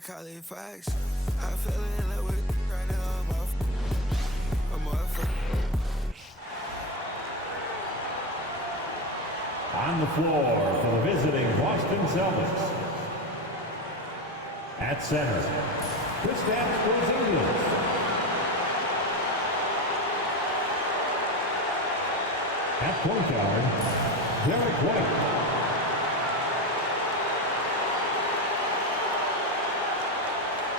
call it facts. I fell in love with right now. I'm off. On the floor for the visiting Boston Celtics. At center, Kristaps Porzingis. At point guard, Derek White.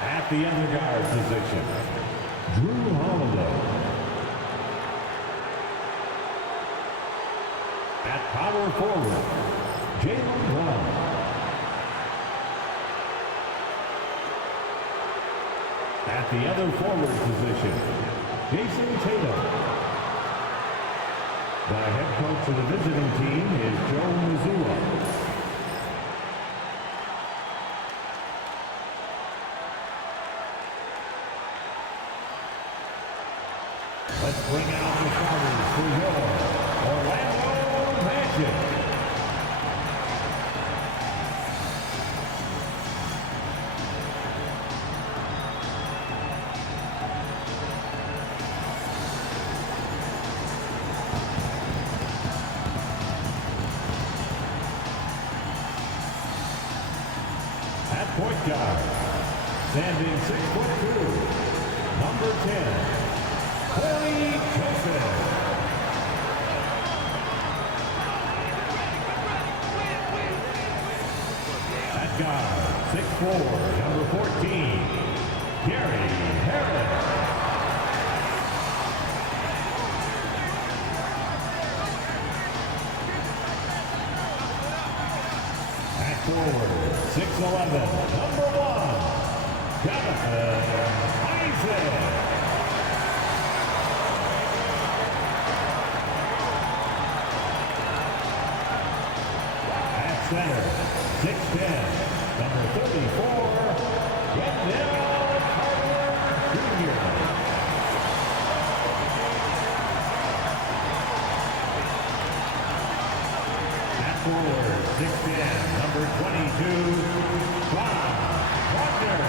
At the other guard position, Jrue Holiday. At power forward, Jaylen Brown. At the other forward position, Jason Tatum. The head coach of the visiting team is Joe Mazzulla. Let's bring out the starters for your Orlando Magic. At point guard, standing 6'2", number 10, Cory Joseph. At guard, 6'4", number 14, Gary Harris. At forward, 6'11", number 1, Jonathan Isaac. Center, 6'10", number 34, Wendell Carter Jr. At forward, 6'10", number 22, Bob Wagner.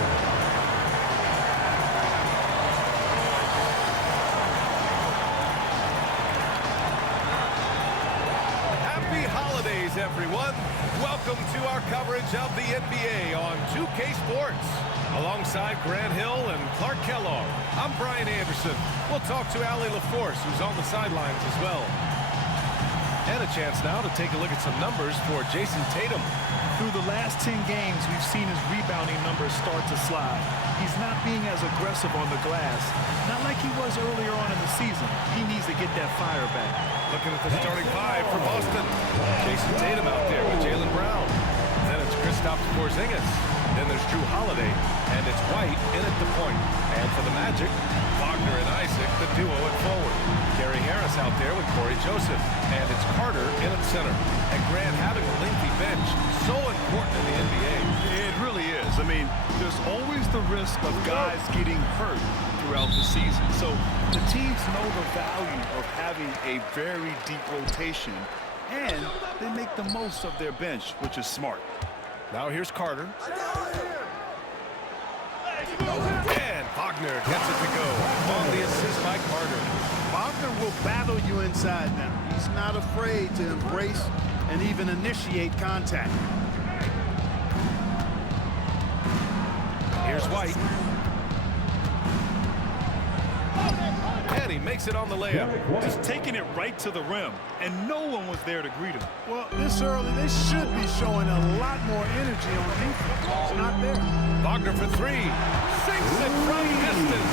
Happy holidays, everyone. Welcome to our coverage of the NBA on 2K Sports. Alongside Grant Hill and Clark Kellogg, I'm Brian Anderson. We'll talk to Allie LaForce, who's on the sidelines as well. And a chance now to take a look at some numbers for Jason Tatum. Through the last 10 games, we've seen his rebounding numbers start to slide. He's not being as aggressive on the glass, not like he was earlier on in the season. He needs to get that fire back. Looking at the starting five for Boston. Jason Tatum out there with Jaylen Brown. Then it's Kristaps Porzingis. Then there's Jrue Holiday. And it's White in at the point. And for the Magic, Wagner and Isaac, the duo at forward. Gary Harris out there with Cory Joseph. And it's Carter in at center. And Grant having a lengthy bench. So important in the NBA. It really is. I mean, there's always the risk of guys getting hurt throughout the season. So the teams know the value of having a very deep rotation, and they make the most of their bench, which is smart. Now here's Carter. And Wagner gets it to go. On the assist by Carter. Wagner will battle you inside now. He's not afraid to embrace and even initiate contact. Here's White. And he makes it on the layup. Just taking it right to the rim, and no one was there to greet him. Well, this early, they should be showing a lot more energy on defense. It's not there. Wagner for three. Sinks it from distance.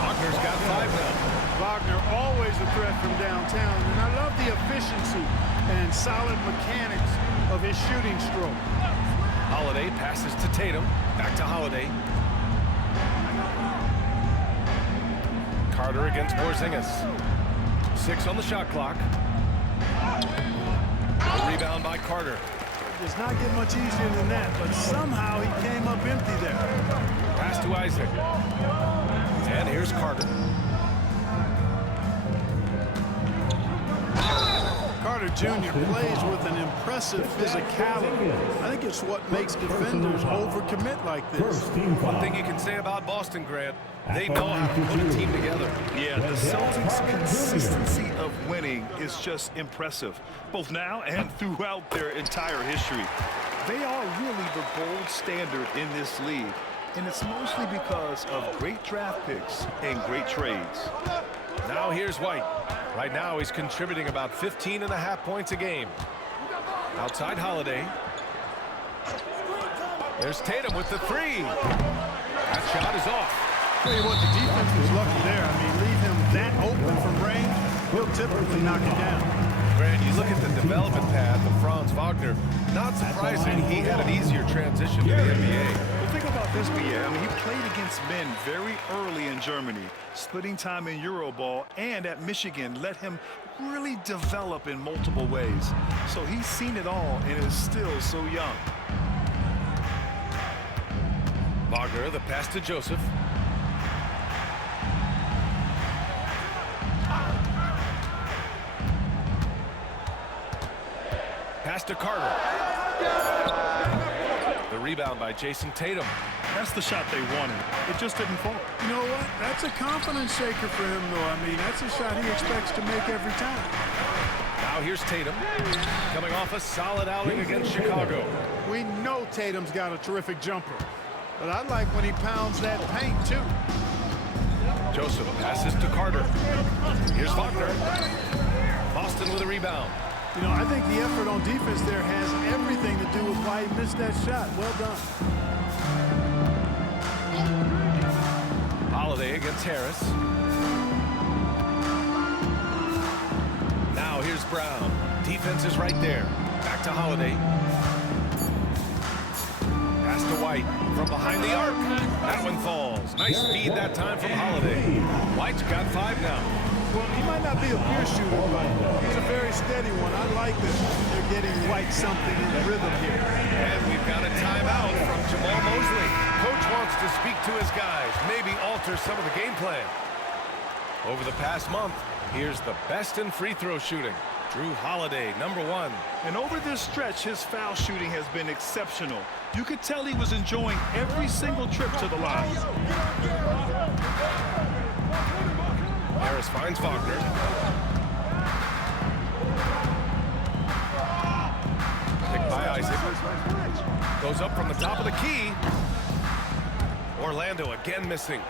Wagner's got 5 now. Wagner always a threat from downtown, and I love the efficiency and solid mechanics of his shooting stroke. Holiday passes to Tatum. Back to Holiday. Carter against Porzingis. 6 on the shot clock. A rebound by Carter. It does not get much easier than that, but somehow he came up empty there. Pass to Isaac. And here's Carter. Carter Jr. plays with an impressive physicality. I think it's what makes defenders overcommit like this. One thing you can say about Boston, Grant, they know how to put a team together. Yeah, the Celtics' consistency of winning is just impressive, both now and throughout their entire history. They are really the gold standard in this league, and it's mostly because of great draft picks and great trades. Now here's White. Right now he's contributing about 15.5 points a game. Outside Holiday. There's Tatum with the three. That shot is off. Tell you what, the defense was lucky there. I mean, leave him that open from range, he'll typically knock it down. Grant, you look at the development path of Franz Wagner. Not surprising he had an easier transition to the NBA. Well, think about this, BA. I mean, he played against men very early in Germany, splitting time in Euroball, and at Michigan let him really develop in multiple ways. So he's seen it all and is still so young. Wagner, the pass to Joseph. Pass to Carter. The rebound by Jason Tatum. That's the shot they wanted. It just didn't fall. You know what? That's a confidence shaker for him, though. I mean, that's a shot he expects to make every time. Now here's Tatum, coming off a solid outing against Chicago. We know Tatum's got a terrific jumper, but I like when he pounds that paint, too. Joseph passes to Carter. Here's Wagner. Boston with a rebound. You know, I think the effort on defense there has everything to do with why he missed that shot. Well done. Holiday against Harris. Now here's Brown. Defense is right there. Back to Holiday. Pass to White from behind the arc. That one falls. Nice feed that time from Holiday. White's got 5 now. Well, he might not be a pure shooter, but he's a very steady one. I like this. They're getting White something in the rhythm here. And we've got a timeout from Jamal Mosley. Coach wants to speak to his guys, maybe alter some of the game plan. Over the past month, here's the best in free throw shooting. Drew Holiday, #1. And over this stretch, his foul shooting has been exceptional. You could tell he was enjoying every single trip to the line. Harris finds Wagner. Picked by Isaac. Goes up from the top of the key. Orlando again missing.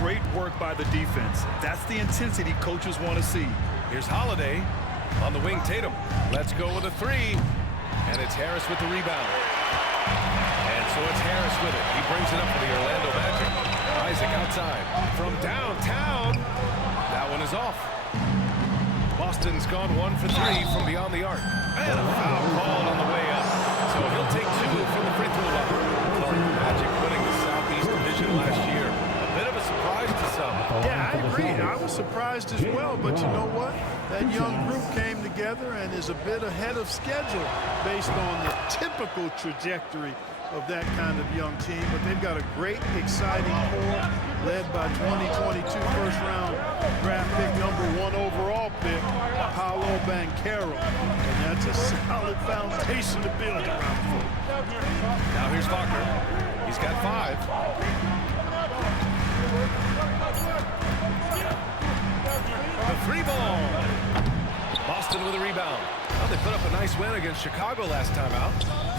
Great work by the defense. That's the intensity coaches want to see. Here's Holiday. On the wing, Tatum. Let's go with a 3. And it's Harris with the rebound. And so it's Harris with it. He brings it up for the Orlando Magic. Isaac outside. From downtown. That one is off. Boston's gone 1 for 3 from beyond the arc. And a foul called on the way up. So he'll take 2 from the free throw line. Florida Magic winning the Southeast Division last year. A bit of a surprise to some. Yeah, I agree. I was surprised as well, but you know what? That young group came together and is a bit ahead of schedule based on the typical trajectory of that kind of young team. But they've got a great, exciting core led by 2022 first-round draft pick, #1 overall pick, Paolo Banchero. And that's a solid foundation to build around for. Now here's Wagner. He's got 5. The 3 ball. Boston with a rebound. Well, they put up a nice win against Chicago last time out.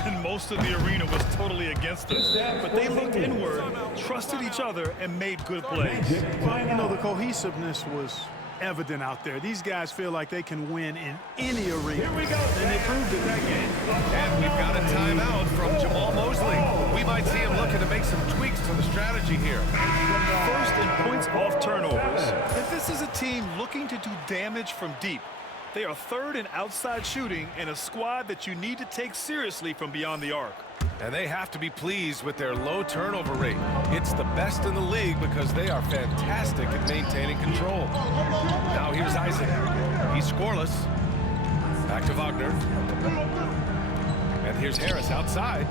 And most of the arena was totally against us. But they looked inward, trusted each other, and made good plays. Well, you know, the cohesiveness was evident out there. These guys feel like they can win in any arena. Here we go. And they proved it that game. And we've got a timeout from Jamal Mosley. We might see him looking to make some tweaks to the strategy here. First in points off turnovers. If this is a team looking to do damage from deep, they are 3rd in outside shooting and a squad that you need to take seriously from beyond the arc. And they have to be pleased with their low turnover rate. It's the best in the league because they are fantastic at maintaining control. Now here's Isaac. He's scoreless. Back to Wagner. And here's Harris outside.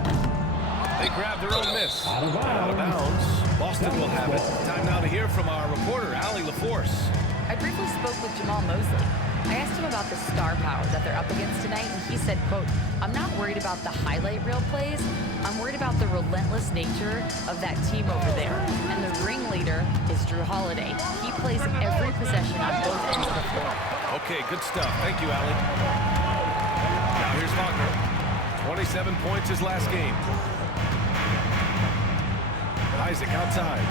They grab their own miss. Out of bounds. Boston will have it. Time now to hear from our reporter, Allie LaForce. I briefly spoke with Jamal Mosley. I asked him about the star power that they're up against tonight, and he said, quote, "I'm not worried about the highlight reel plays. I'm worried about the relentless nature of that team over there. And the ringleader is Drew Holiday. He plays every possession on both ends of the floor." Okay, good stuff. Thank you, Allie. Now here's Wagner. 27 points his last game. Isaac outside.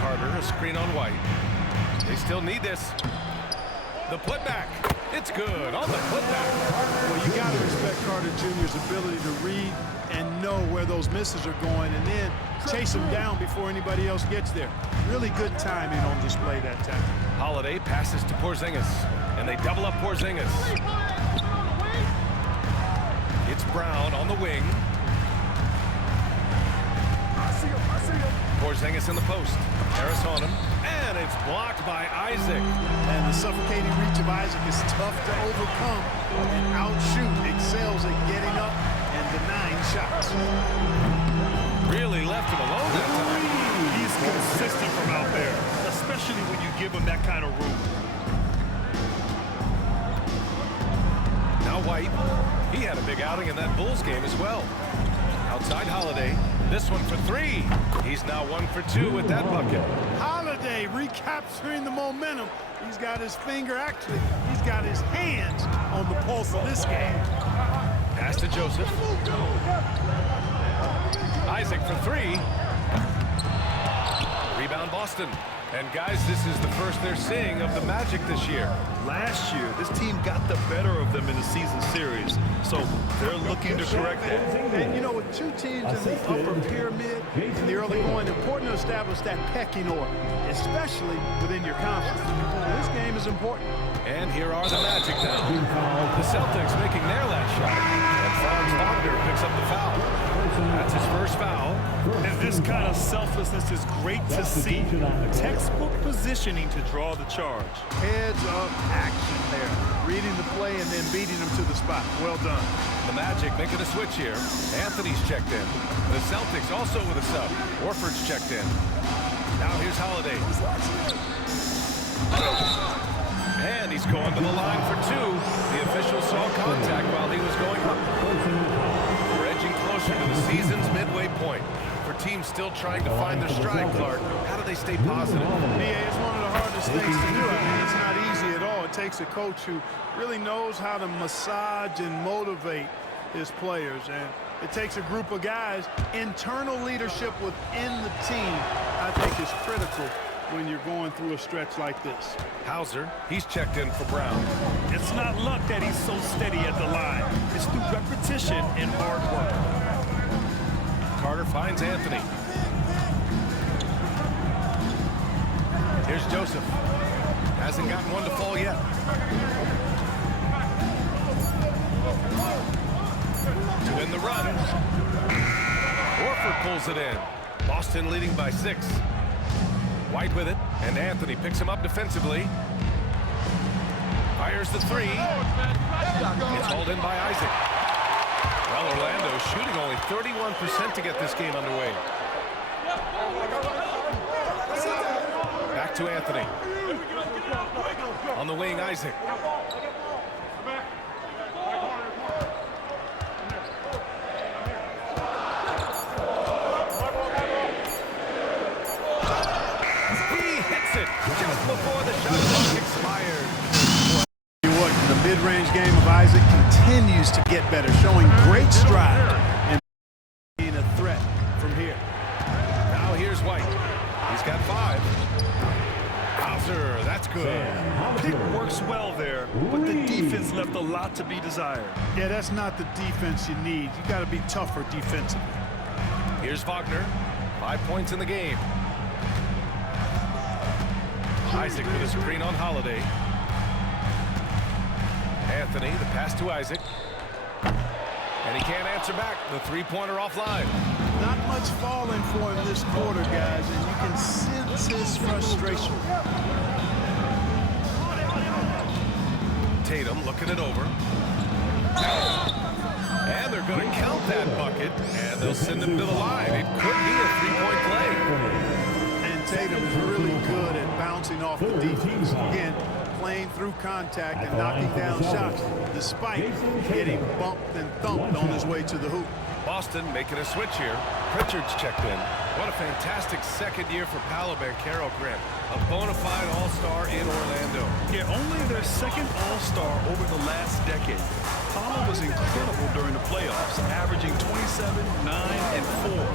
Carter, a screen on White. They still need this. The putback. It's good on the putback. Well, you got to respect Carter Jr.'s ability to read and know where those misses are going and then chase them down before anybody else gets there. Really good timing on display that time. Holiday passes to Porzingis, and they double up Porzingis. It's Brown on the wing. Porzingis in the post. Harris on him, and it's blocked by Isaac. And the suffocating reach of Isaac is tough to overcome and outshoot. Excels at getting up and denying shots. Really left him alone that time. He's consistent from out there, especially when you give him that kind of room. Now White. He had a big outing in that Bulls game as well. Outside Holiday. This one for three. He's now 1 for 2 with that bucket. Holiday recapturing the momentum. He's got his finger, actually, he's got his hands on the pulse of this game. Pass to Joseph. Isaac for three. Rebound Boston. And guys, this is the first they're seeing of the Magic this year. Last year, this team got the better of them in the season series, so they're looking to correct that. And, you know, with two teams in the upper pyramid in the early going, important to establish that pecking order, especially within your conference. This game is important. And here are the Magic now. The Celtics making their last shot. And Franz Wagner picks up the foul. That's his first foul. And this kind of selflessness is great to see. Textbook positioning to draw the charge. Heads up action there. Reading the play and then beating them to the spot. Well done. The Magic making a switch here. Anthony's checked in. The Celtics also with a sub. Horford's checked in. Now here's Holiday. And he's going to the line for two. The official saw contact while he was going up. We're edging closer to the season's midway point. For teams still trying to find their stride, Clark, how do they stay positive? Yeah, it's one of the hardest things to do. I mean, it's not easy at all. It takes a coach who really knows how to massage and motivate his players. And it takes a group of guys. Internal leadership within the team, I think, is critical when you're going through a stretch like this. Hauser, he's checked in for Brown. It's not luck that he's so steady at the line. It's through repetition and hard work. Carter finds Anthony. Here's Joseph. Hasn't gotten one to fall yet. To win the run. Horford pulls it in. Boston leading by 6. White with it, and Anthony picks him up defensively. Fires the three. It's hauled in by Isaac. Well, Orlando shooting only 31% to get this game underway. Back to Anthony. On the wing, Isaac. Just before the shot clock expired. The mid-range game of Isaac continues to get better, showing great stride and being a threat from here. Now here's White. He's got 5. Hauser, that's good. Pick works well there, but the defense left a lot to be desired. Yeah, that's not the defense you need. You got to be tougher defensively. Here's Wagner. 5 points in the game. Isaac with a screen on Holiday. Anthony, the pass to Isaac. And he can't answer back. The three-pointer offline. Not much falling for him this quarter, guys, and you can sense his frustration. Tatum looking it over. And they're going to count that bucket, and they'll send him to the line. It could be a three-point play. And Tatum is really good at bouncing off the defense. Again, playing through contact and knocking down shots despite getting bumped and thumped on his way to the hoop. Boston making a switch here. Pritchard's checked in. What a fantastic second year for Paolo Banchero, Grant. A bona fide all-star in Orlando. Yeah, only their second all-star over the last decade. Paolo was incredible during the playoffs, averaging 27, 9, and 4.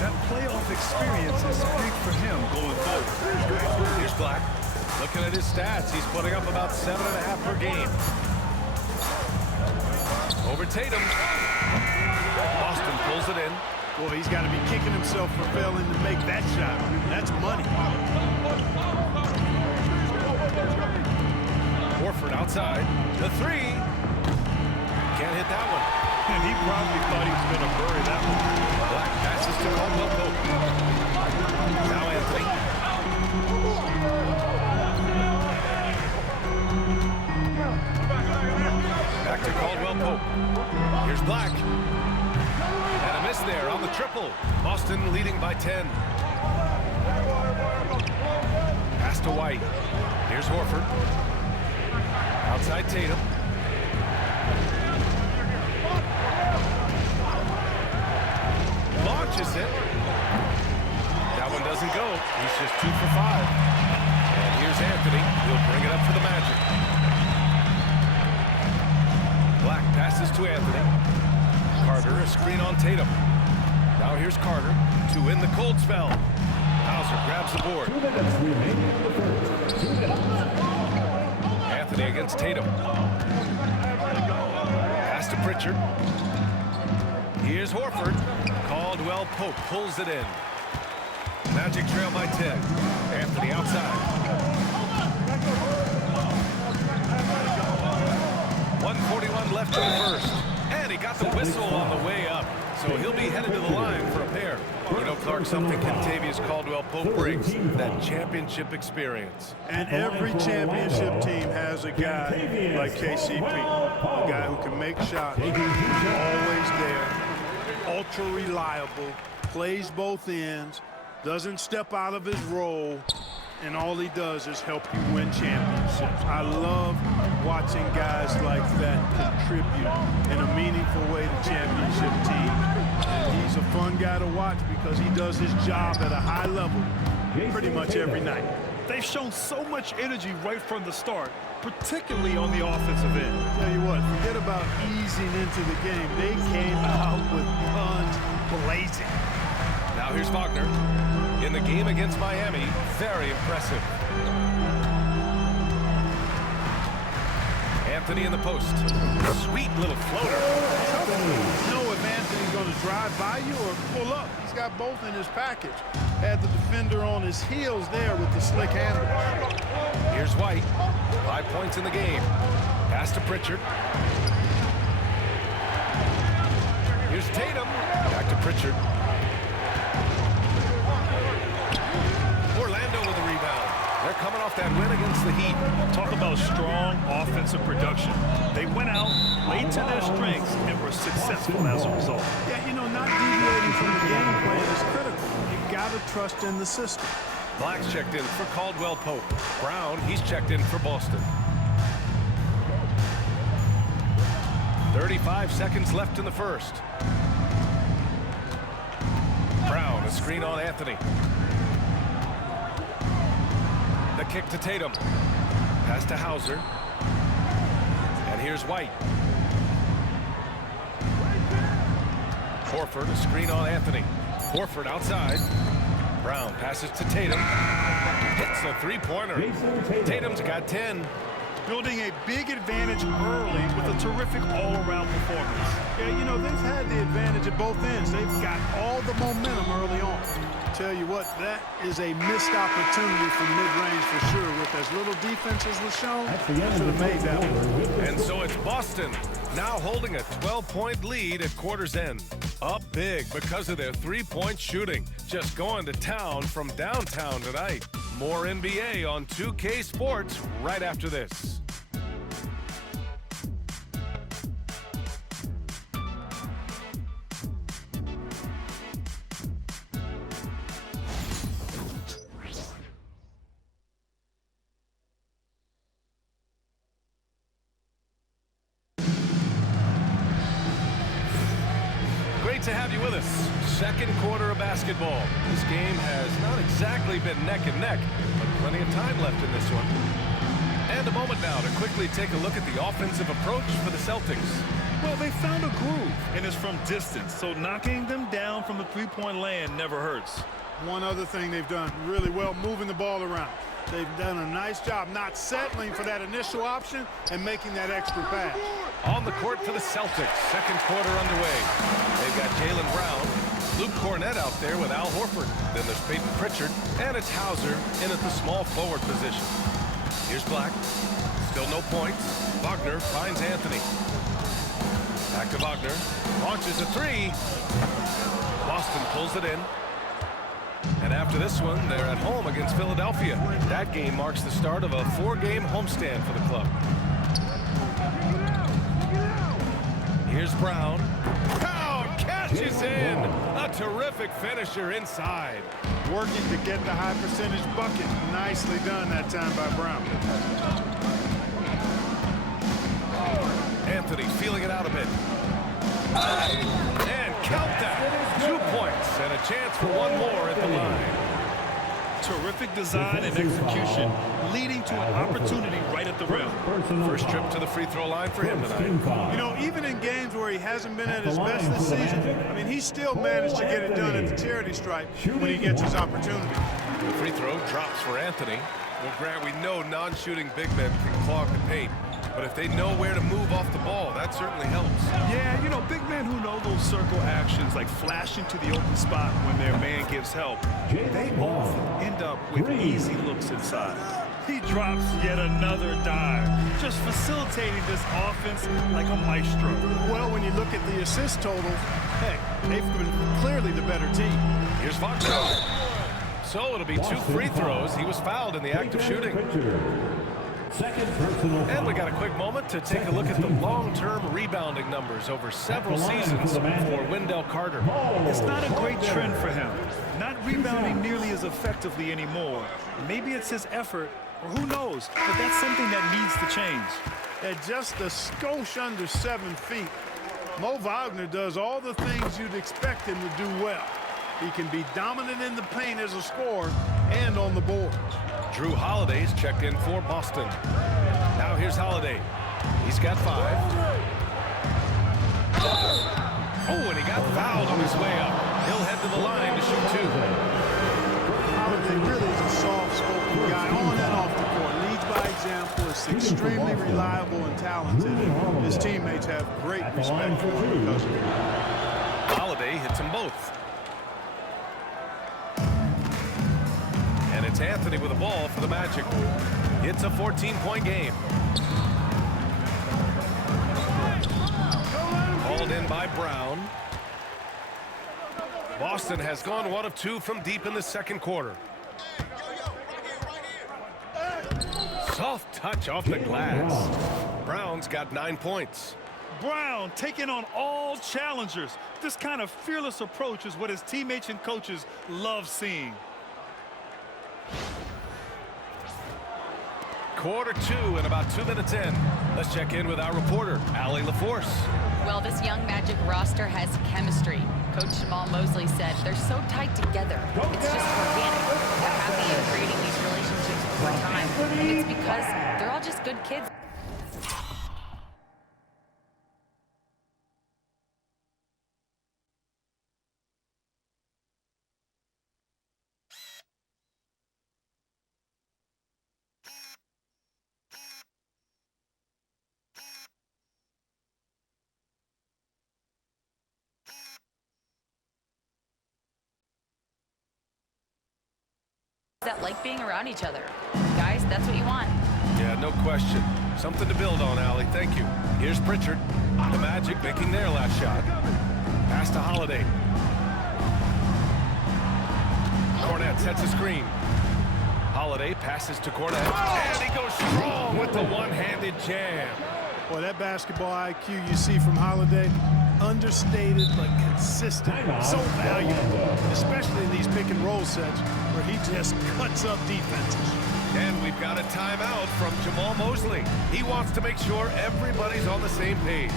That playoff experience is big for him going forward. Here's Black. Looking at his stats, he's putting up about 7.5 per game. Over Tatum. Boston pulls it in. Well, he's got to be kicking himself for failing to make that shot. That's money. Horford outside. The three. Can't hit that one. And he probably thought he was going to bury that one. Black passes to Caldwell Pope. Now Anthony. Back to Caldwell Pope. Here's Black. And a miss there on the triple. Boston leading by 10. Pass to White. Here's Horford. Outside Tatum. Launches it. That one doesn't go. He's just 2 for 5. And here's Anthony. He'll bring it up for the Magic. Black passes to Anthony. Carter, a screen on Tatum. Now here's Carter to win the cold spell. Hauser grabs the board. Anthony against Tatum. Pass to Pritchard. Here's Horford. Caldwell Pope pulls it in. Magic trail by 10. Anthony outside. 1:41 left in the first. And he got the whistle on the way up. So he'll be headed to the line for a pair. You know, Clark, something Kentavious Caldwell Pope brings, that championship experience. And every championship team has a guy like KCP, a guy who can make shots, always there, ultra reliable, plays both ends, doesn't step out of his role, and all he does is help you win championships. I love watching guys like that contribute in a meaningful way to championship teams. And he's a fun guy to watch because he does his job at a high level pretty much every night. They've shown so much energy right from the start, particularly on the offensive end. Tell you what, forget about easing into the game. They came out with guns blazing. Now here's Wagner. In the game against Miami, very impressive. Anthony in the post. Sweet little floater. You know if Anthony's going to drive by you or pull up. He's got both in his package. Had the defender on his heels there with the slick handle. Here's White. 5 points in the game. Pass to Pritchard. Here's Tatum. Back to Pritchard. Orlando with a rebound. They're coming off that win against the Heat. Talk about strong offensive production. They went out, played to their strengths, and were successful as a result. Yeah, you know, not deviating from the game plan is critical. You got to trust in the system. Black's checked in for Caldwell Pope. Brown, he's checked in for Boston. 35 seconds left in the first. Brown, a screen on Anthony. The kick to Tatum. Pass to Hauser. And here's White. Horford, a screen on Anthony. Horford outside. Brown passes to Tatum. Hits a three-pointer. Tatum's got 10. Building a big advantage early with a terrific all-around performance. Yeah, you know, they've had the advantage at both ends. They've got all the momentum early on. Tell you what, that is a missed opportunity from mid-range for sure. With as little defense as was shown, should have made that one. And so it's Boston now holding a 12-point lead at quarter's end. Up big because of their three-point shooting. Just going to town from downtown tonight. More NBA on 2K Sports right after this. Great to have you with us. Second quarter of basketball. This game has not exactly been neck and neck, but plenty of time left in this one. And a moment now to quickly take a look at the offensive approach for the Celtics. Well, they found a groove, and it's from distance, so knocking them down from the three-point land never hurts. One other thing they've done really well, moving the ball around. They've done a nice job not settling for that initial option and making that extra pass. On the court for the Celtics, second quarter underway. They've got Jaylen Brown, Luke Cornett out there with Al Horford. Then there's Peyton Pritchard, and it's Hauser in at the small forward position. Here's Black, still no points. Wagner finds Anthony. Back to Wagner, launches a three. Boston pulls it in. And after this one, they're at home against Philadelphia. That game marks the start of a 4-game homestand for the club. Here's Brown. Brown catches in. A terrific finisher inside. Working to get the high percentage bucket. Nicely done that time by Brown. Anthony feeling it out a bit. And count that. 2 points and a chance for one more at the line. Terrific design and execution, leading to an opportunity right at the rim. First trip to the free throw line for him tonight. You know, even in games where he hasn't been at his best this season, I mean, he still managed to get it done at the charity stripe when he gets his opportunity. The free throw drops for Anthony. Well, Grant, we know non-shooting big men can clog the paint. But if they know where to move off the ball, that certainly helps. Yeah, you know, big men who know those circle actions, like flashing to the open spot when their man gives help, they often end up with easy looks inside. He drops yet another dive, just facilitating this offense like a maestro. Well, when you look at the assist totals, heck, they've been clearly the better team. Here's Wagner. So it'll be 2 free throws. He was fouled in the act of shooting. And we got a quick moment to take a look at the long-term rebounding numbers over several seasons for Wendell Carter. It's not a great trend for him. Not rebounding nearly as effectively anymore. Maybe it's his effort, or who knows, but that's something that needs to change. At just a skosh under 7 feet, Mo Wagner does all the things you'd expect him to do well. He can be dominant in the paint as a scorer and on the boards. Drew Holiday's checked in for Boston. Now here's Holiday. He's got 5. Oh, and he got fouled on his way up. He'll head to the line to shoot 2. Holiday really is a soft-spoken guy on and off the court. Leads by example, is extremely reliable and talented. His teammates have great respect for him because of it. Holiday hits them both. And it's Anthony with the ball for the Magic. It's a 14-point game. Called in by Brown. Boston has gone 1 of 2 from deep in the second quarter. Soft touch off the glass. Brown's got 9 points. Brown taking on all challengers. This kind of fearless approach is what his teammates and coaches love seeing. Quarter 2 and about 2 minutes in. Let's check in with our reporter, Allie LaForce. Well, this young Magic roster has chemistry. Coach Jamal Mosley said they're so tight together. It's just organic. They're happy in creating these relationships over time. And it's because they're all just good kids. That like being around each other. Guys, that's what you want. Yeah, no question. Something to build on, Allie. Thank you. Here's Pritchard. The Magic making their last shot. Pass to Holiday. Cornett sets a screen. Holiday passes to Cornett. And he goes strong with the one-handed jam. Boy, that basketball IQ you see from Holiday, understated but consistent. So valuable, especially in these pick-and-roll sets where he just cuts up defenses. And we've got a timeout from Jamal Mosley. He wants to make sure everybody's on the same page.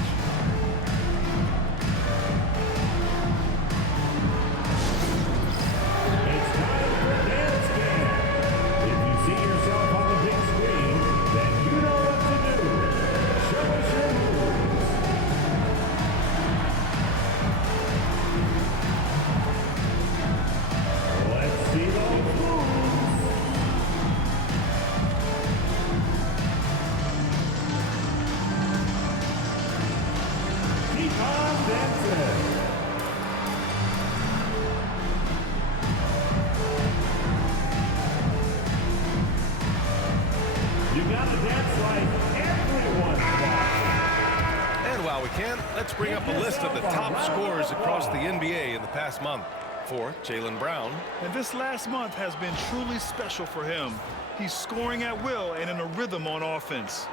dance like everyone's watching. And while we can, let's bring up a list of the top scorers across the NBA in the past month. For Jaylen Brown. And this last month has been truly special for him. He's scoring at will and in a rhythm on offense.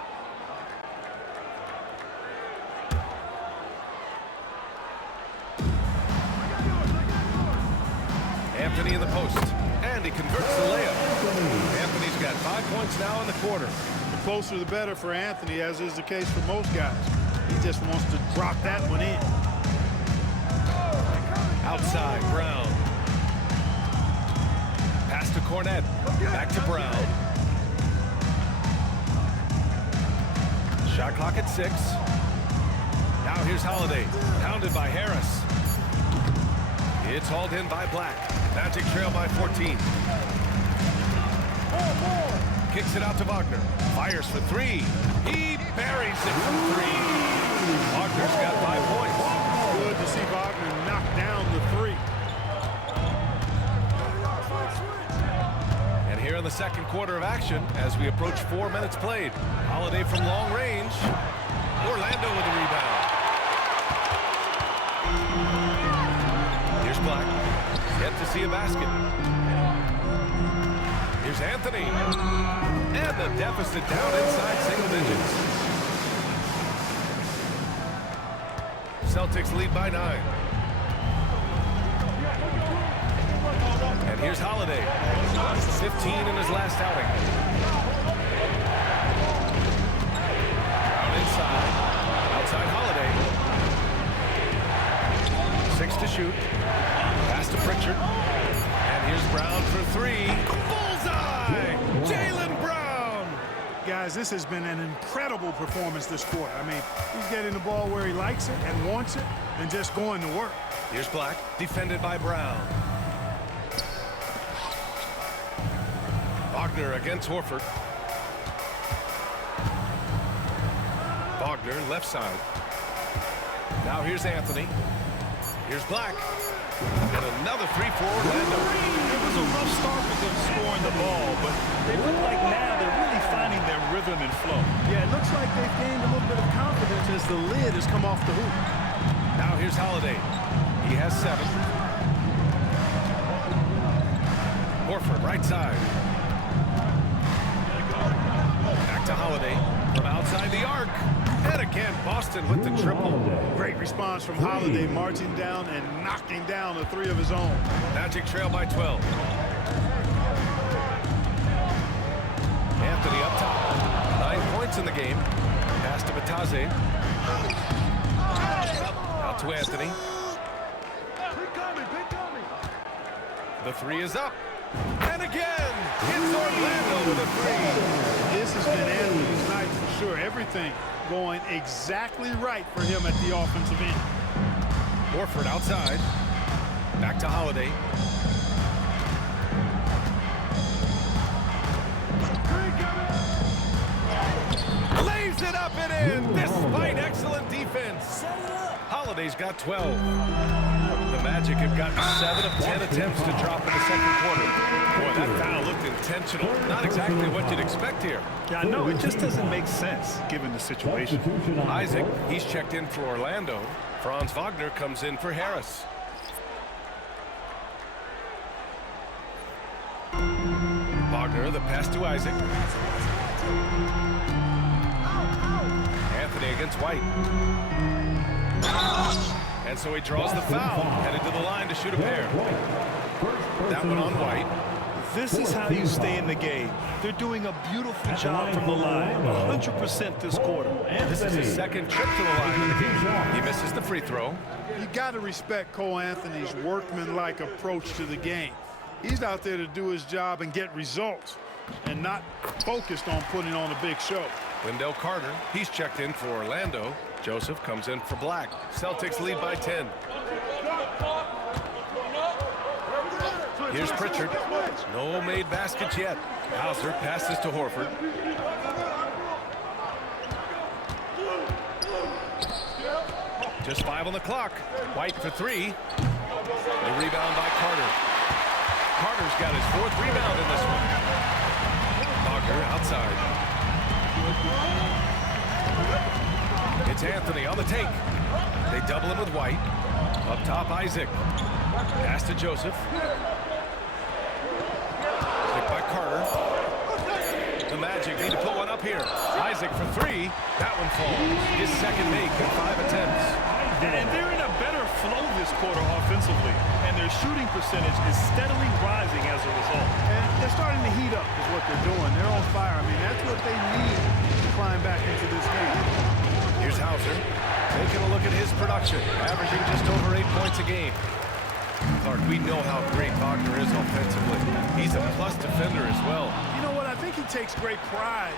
Anthony in the post, and he converts the layup. Anthony's got 5 points now in the quarter. The closer the better for Anthony, as is the case for most guys. He just wants to drop that one in. Outside, Brown. Pass to Cornette. Back to Brown. Shot clock at 6. Now here's Holiday. Pounded by Harris. It's hauled in by Black. Magic trail by 14. Kicks it out to Wagner. Fires for 3. He buries it from 3. Wagner's got 5 points. Good to see Wagner knock down the 3. And here in the second quarter of action, as we approach 4 minutes played. Holiday from long range. Orlando with the rebound. Here's Black. Yet to see a basket. Here's Anthony. And the deficit down inside single digits. Celtics lead by 9. And here's Holiday. 15 in his last outing. Brown inside. Outside Holiday. 6 to shoot. Pass to Pritchard. And here's Brown for 3. Bullseye! Jaylen Brown! Guys, this has been an incredible performance this quarter. I mean, he's getting the ball where he likes it and wants it and just going to work. Here's Black, defended by Brown. Wagner against Horford. Wagner, left side. Now here's Anthony. Here's Black. And another 3 for Orlando. It was a rough start for them scoring the ball, but they look like now they're really finding their rhythm and flow. Yeah, it looks like they've gained a little bit of confidence as the lid has come off the hoop. Now here's Holiday. He has 7. Horford, right side. Back to Holiday from outside the arc. And again, Boston with the triple. Great response from Holiday, marching down and knocking down the 3 of his own. Magic trail by 12. Anthony up top. 9 points in the game. Pass to Batase. Out to Anthony. The 3 is up. And again, it's Orlando with a 3. This has been Anthony's night for sure. Everything going exactly right for him at the offensive end. Horford outside. Back to Holiday. Lays it up and in, despite excellent defense. Holiday's got 12. The Magic have gotten 7 of 10 attempts to drop in the second quarter. Boy, that foul looked intentional. Not exactly what you'd expect here. Yeah, no, it just doesn't make sense given the situation. Isaac, he's checked in for Orlando. Franz Wagner comes in for Harris. Wagner, the pass to Isaac. Anthony against White. And so he draws the foul, headed to the line to shoot a pair. That one on White. This is how you stay in the game. They're doing a beautiful job from the line, 100% this quarter. This is his second trip to the line in the game. He misses the free throw. You got to respect Cole Anthony's workmanlike approach to the game. He's out there to do his job and get results and not focused on putting on a big show. Wendell Carter, he's checked in for Orlando. Joseph comes in for Black. Celtics lead by 10. Here's Pritchard. No made baskets yet. Hauser passes to Horford. Just 5 on the clock. White for 3. The rebound by Carter. Carter's got his 4th rebound in this one. Wagner outside. It's Anthony on the take. They double him with White. Up top, Isaac. Pass to Joseph. Picked by Carter. The Magic need to put one up here. Isaac for three. That one falls. His second make in 5 attempts. And they're in a better flow this quarter offensively, and their shooting percentage is steadily rising as a result. And they're starting to heat up is what they're doing. They're on fire. I mean, that's what they need to climb back into this game. Here's Hauser. Taking a look at his production, averaging just over 8 points a game. Clark, we know how great Wagner is offensively. He's a plus defender as well. You know what? I think he takes great pride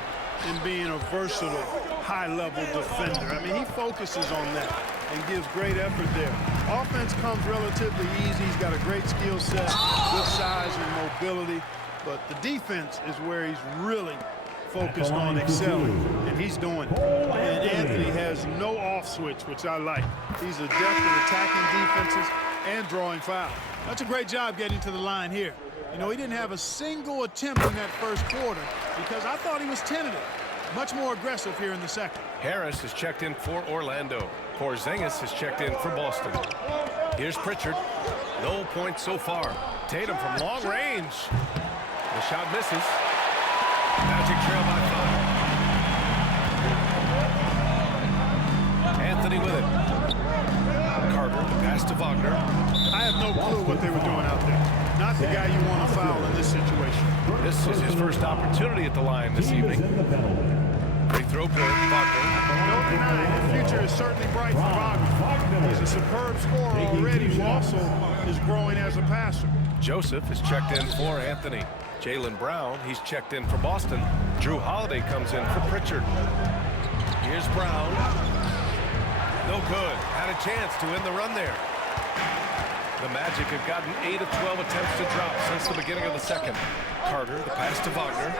in being a versatile, high-level defender. I mean, he focuses on that and gives great effort there. Offense comes relatively easy. He's got a great skill set, good size and mobility. But the defense is where he's really focused on excelling, and he's doing it. And Anthony has no off switch, which I like. He's adept at attacking defenses and drawing fouls. That's a great job getting to the line here. You know, he didn't have a single attempt in that first quarter because I thought he was tentative. Much more aggressive here in the second. Harris has checked in for Orlando. Porzingis has checked in for Boston. Here's Pritchard. No points so far. Tatum from long range. The shot misses. Magic trail by 5. Anthony with it. Carter, the pass to Wagner. I have no clue what they were doing out there. Not the guy you want to foul in this situation. This is his first opportunity at the line this evening. Free throw point, Wagner. No denying the future is certainly bright for Wagner. He's a superb scorer already, who also is growing as a passer. Joseph is checked in for Anthony. Jaylen Brown, he's checked in for Boston. Drew Holiday comes in for Pritchard. Here's Brown. No good. Had a chance to win the run there. The Magic have gotten 8 of 12 attempts to drop since the beginning of the second. Carter, the pass to Wagner.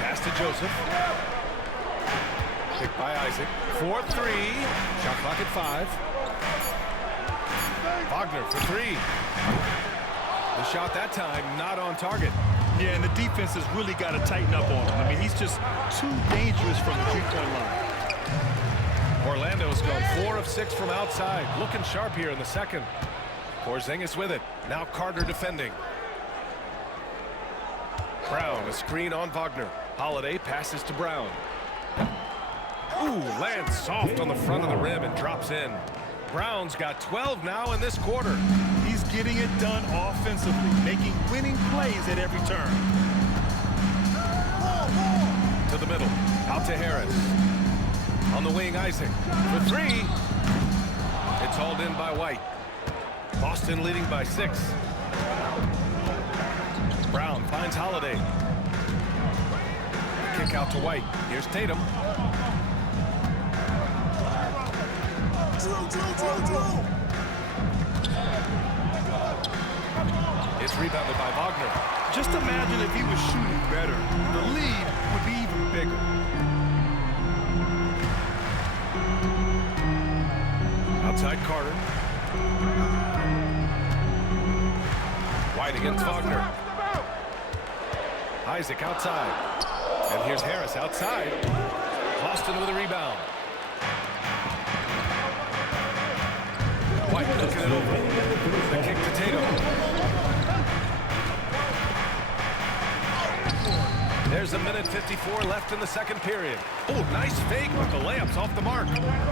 Pass to Joseph. Picked by Isaac. 4-3. Shot clock at 5. Wagner for 3. The shot that time not on target. Yeah, and the defense has really got to tighten up on him. I mean, he's just too dangerous from the three-point line. Orlando's gone 4 of 6 from outside. Looking sharp here in the second. Porzingis with it. Now Carter defending. Brown, a screen on Wagner. Holiday passes to Brown. Ooh, lands soft on the front of the rim and drops in. Brown's got 12 now in this quarter. He's getting it done offensively, making winning plays at every turn. To the middle, out to Harris. On the wing, Isaac for 3. It's hauled in by White. Boston leading by 6. Brown finds Holiday. Kick out to White. Here's Tatum. It's rebounded by Wagner. Just imagine if he was shooting better. The lead would be even bigger. Outside Carter. White against Wagner. Isaac outside. And here's Harris outside. Boston with a rebound. White looking it over. The kick to Tatum. There's a minute 54 left in the second period. Oh, nice fake, but the layup's off the mark.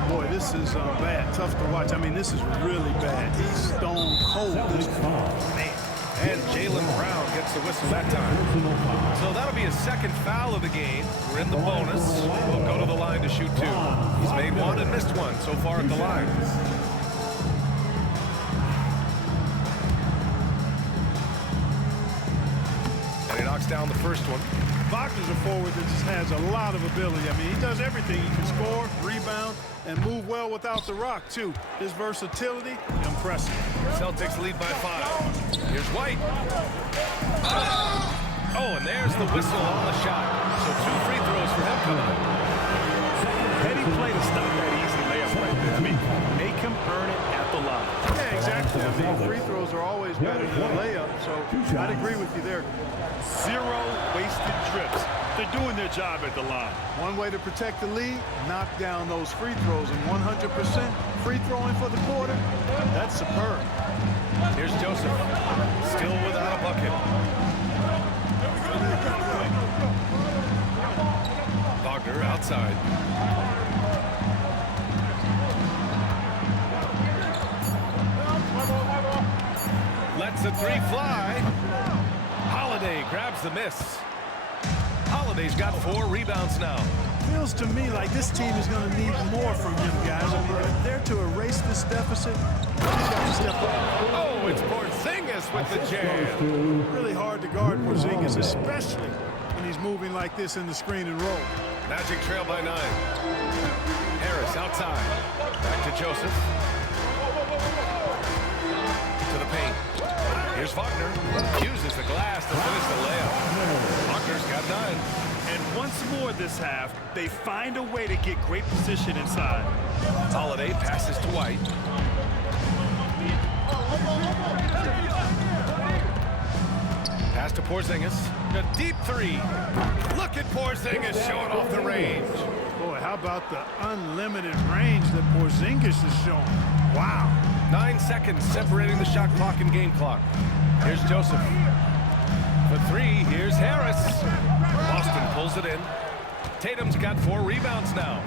Boy, this is bad. Tough to watch. I mean, this is really bad. He's stone cold. This man. And Jaylen Brown gets the whistle that time. So that'll be his second foul of the game. We're in the bonus. We'll go to the line to shoot 2. He's made 1 and missed 1 so far at the line. And he knocks down the first one. Wagner's a forward that just has a lot of ability. I mean, he does everything. He can score, rebound, and move well without the rock, too. His versatility, impressive. Celtics lead by 5. Here's White. Oh, and there's the whistle on the shot. So 2 free throws for him coming up. Heady play to stop that easy layup right there. I mean, make him earn it at the line. Yeah, Exactly. I mean, free throws are always better than a layup, so I'd agree with you there. 0 wasted trips. They're doing their job at the line. One way to protect the lead, knock down those free throws, and 100% free throwing for the quarter, that's superb. Here's Joseph, still without a bucket. Wagner outside. Lets the three fly. Holiday grabs the miss. Holiday's got 4 rebounds now. Feels to me like this team is going to need more from him, guys. I mean, if they're to erase this deficit, he's got to step up. Oh, it's Porzingis with the jam. Really hard to guard Porzingis, especially when he's moving like this in the screen and roll. Magic trail by 9. Harris outside. Back to Joseph. To the paint. Here's Wagner. Uses the glass to finish the layup. Wagner's got 9. And once more this half, they find a way to get great position inside. Holiday passes to White. Pass to Porzingis. A deep 3. Look at Porzingis showing off the range. Boy, how about the unlimited range that Porzingis is showing? Wow. 9 seconds separating the shot clock and game clock. Here's Joseph. For 3, here's Harris. Boston pulls it in. Tatum's got 4 rebounds now.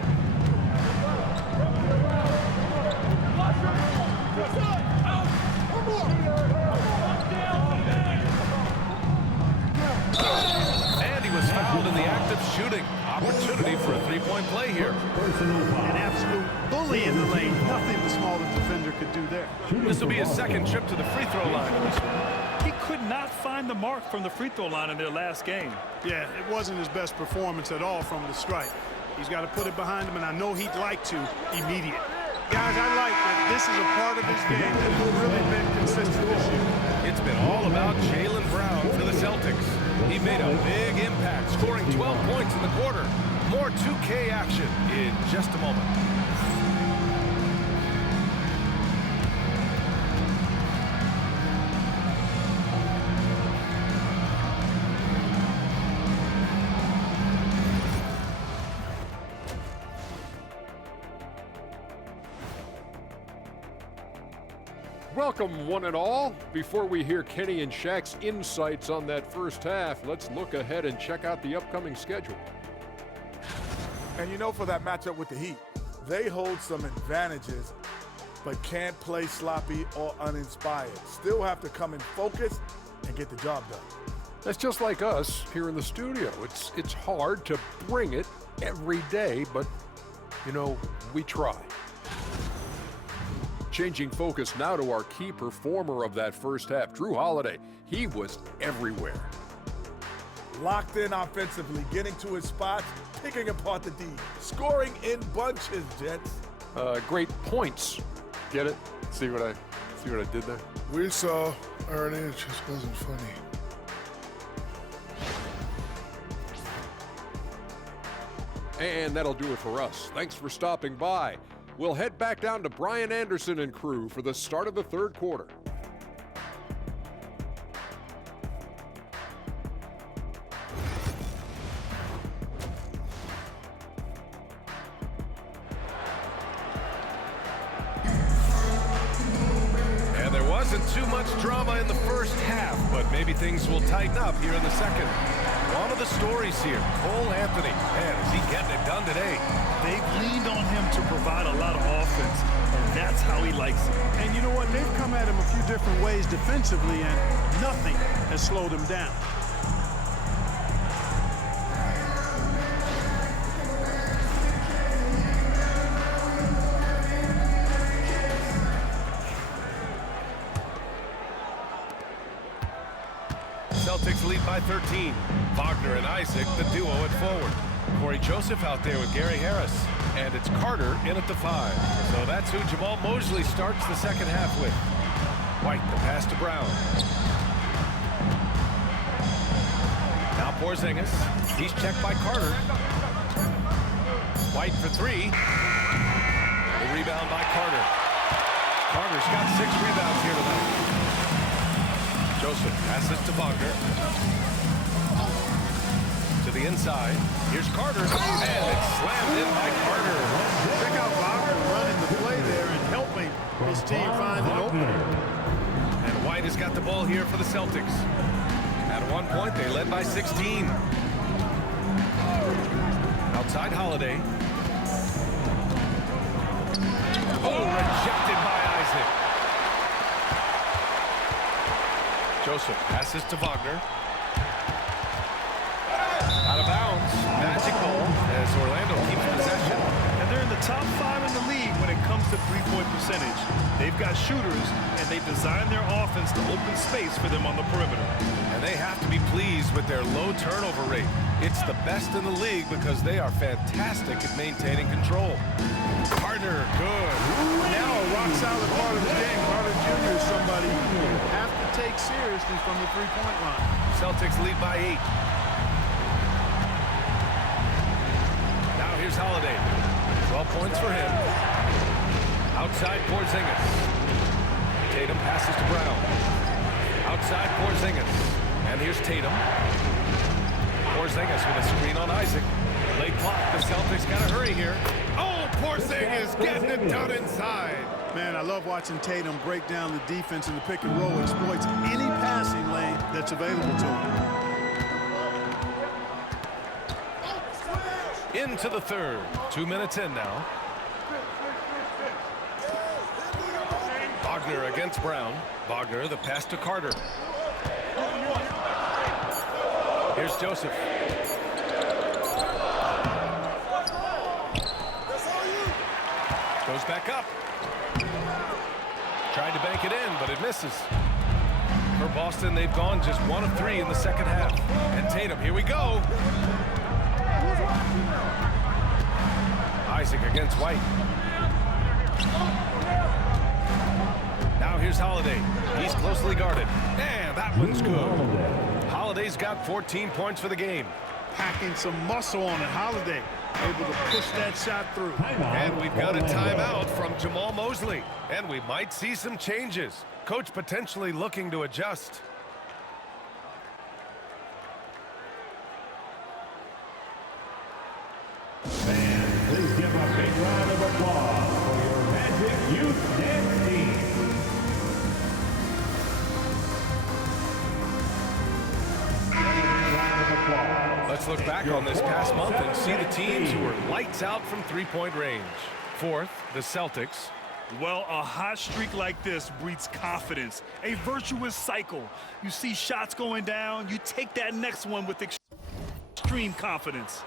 And he was fouled in the act of shooting. Opportunity for a 3-point play here. An absolute bully in the lane. Nothing the smaller defender could do there. This will be his second trip to the free throw line in this one. He could not find the mark from the free throw line in their last game. Yeah, it wasn't his best performance at all from the stripe. He's got to put it behind him, and I know he'd like to immediate. Guys, I like that this is a part of his game that has really been consistent this year. It's been all about Jaylen Brown for the Celtics. He made a big impact, scoring 12 points in the quarter. More 2K action in just a moment. Welcome, one and all. Before we hear Kenny and Shaq's insights on that first half, let's look ahead and check out the upcoming schedule. And you know, for that matchup with the Heat, they hold some advantages, but can't play sloppy or uninspired. Still have to come in focused and get the job done. That's just like us here in the studio. It's hard to bring it every day, but, you know, we try. Changing focus now to our key performer of that first half, Jrue Holiday. He was everywhere. Locked in offensively, getting to his spots, picking apart the D, scoring in bunches, gents. Great points. Get it? See what I did there? We saw, Ernie, it just wasn't funny. And that'll do it for us. Thanks for stopping by. We'll head back down to Brian Anderson and crew for the start of the third quarter. And there wasn't too much drama in the first half, but maybe things will tighten up here in the second. One of the stories here, Cole Anthony. Man, is he getting it done today? They've leaned on him to provide a lot of offense, and that's how he likes it. And you know what? They've come at him a few different ways defensively, and nothing has slowed him down. Celtics lead by 13. Wagner and Isaac, the duo at forward. Corey Joseph out there with Gary Harris. And it's Carter in at the 5. So that's who Jamal Mosley starts the second half with. White, the pass to Brown. Now Porzingis. He's checked by Carter. White for 3. The rebound by Carter. Carter Carter's got 6 rebounds here tonight. Joseph passes to Wagner. To the inside. Here's Carter. And it's slammed in by Carter. Check out Wagner running the play there and helping his team find an opening. And White has got the ball here for the Celtics. At one point, they led by 16. Outside Holiday. Oh, rejected by Isaac. Joseph passes to Wagner. Out of bounds. Magic ball as Orlando keeps possession. And they're in the top 5 in the league when it comes to three-point percentage. They've got shooters, and they design their offense to open space for them on the perimeter. And they have to be pleased with their low turnover rate. It's the best in the league because they are fantastic at maintaining control. Carter, good. Now a rock-solid part of the game. Carter Jr. is somebody you have to take seriously from the three-point line. Celtics lead by 8. Now here's Holiday. 12 points for him. Outside Porzingis. Tatum passes to Brown. Outside Porzingis. And here's Tatum. Porzingis with a screen on Isaac. Late clock. The Celtics got to hurry here. Oh, Porzingis getting it done inside. Man, I love watching Tatum break down the defense in the pick and roll, exploits any passing lane that's available to him. Into the third. 2 minutes in now. Wagner against Brown. Wagner, the pass to Carter. Here's Joseph. Goes back up. Tried to bank it in, but it misses. For Boston, they've gone just 1 of 3 in the second half. And Tatum, here we go. Isaac against White. Now here's Holiday. He's closely guarded. And that one's good. Holiday's got 14 points for the game. Packing some muscle on it. Holiday able to push that shot through. And we've got a timeout from Jamal Mosley. And we might see some changes. Coach potentially looking to adjust. Fans, please give a big round of applause for your Magic Youth Dance Team. Let's look back on this past month and see the teams who were lights out from three-point range. Fourth, the Celtics. Well, a hot streak like this breeds confidence, a virtuous cycle. You see shots going down, you take that next one with extreme confidence.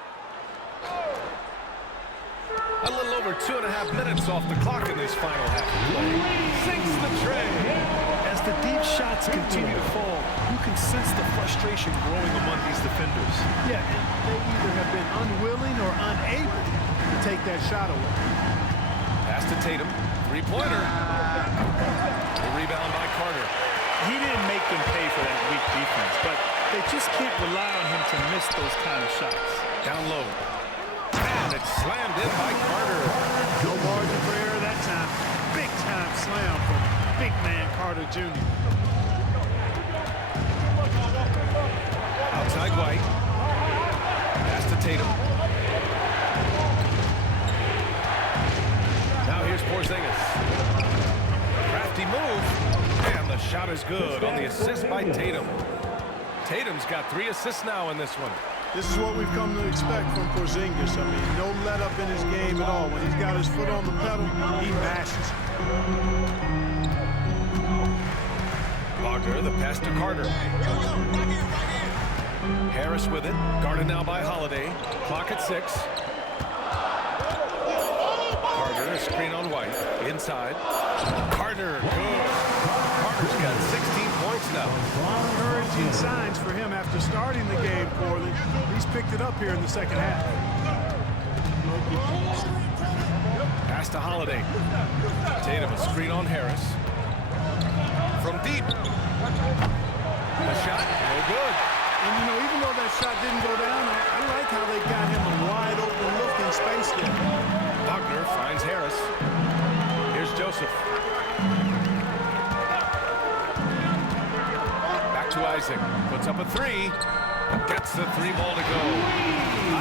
A little over 2.5 minutes off the clock in this final half of play. Sinks the tray. As the deep shots continue to fall, you can sense the frustration growing among these defenders. Yeah, and they either have been unwilling or unable to take that shot away. Pass to Tatum. Three-pointer. The rebound by Carter. He didn't make them pay for that weak defense, but they just can't rely on him to miss those kind of shots. Down low. And it's slammed in by Carter. No margin for error that time. Big time slam from big man Carter Jr. Outside White. Pass to Tatum. Now here's Porzingis. Crafty move. And the shot is good on the assist by Tatum. Tatum's got 3 assists now in this one. This is what we've come to expect from Porzingis. I mean, no let up in his game at all. When he's got his foot on the pedal, he mashes. Wagner, the pass to Carter. Harris with it. Guarded now by Holiday. Clock at 6. Carter, a screen on White. Inside. Carter, good. Carter's got 16 points now. Encouraging signs for him after starting the game poorly. He's picked it up here in the second half. Pass to Holiday. Tatum, a screen on Harris. From deep. The shot, no good. And, you know, even though that shot didn't go down, I like how they got him a wide open look in space there. Wagner finds Harris. Here's Joseph. to Isaac. Puts up a three. Gets the three ball to go.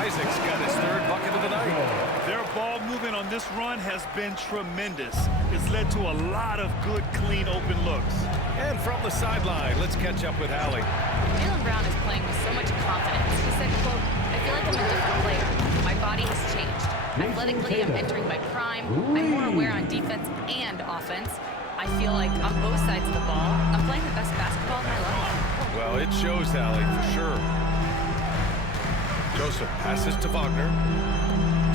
Isaac's got his third bucket of the night. Their ball movement on this run has been tremendous. It's led to a lot of good, clean, open looks. And from the sideline, let's catch up with Hallie. Jaylen Brown is playing with so much confidence. He said, quote, I feel like I'm a different player. My body has changed. Athletically, I'm entering my prime. I'm more aware on defense and offense. I feel like on both sides of the ball, I'm playing the best basketball of my life. Well, it shows, Hallie, for sure. Joseph passes to Wagner.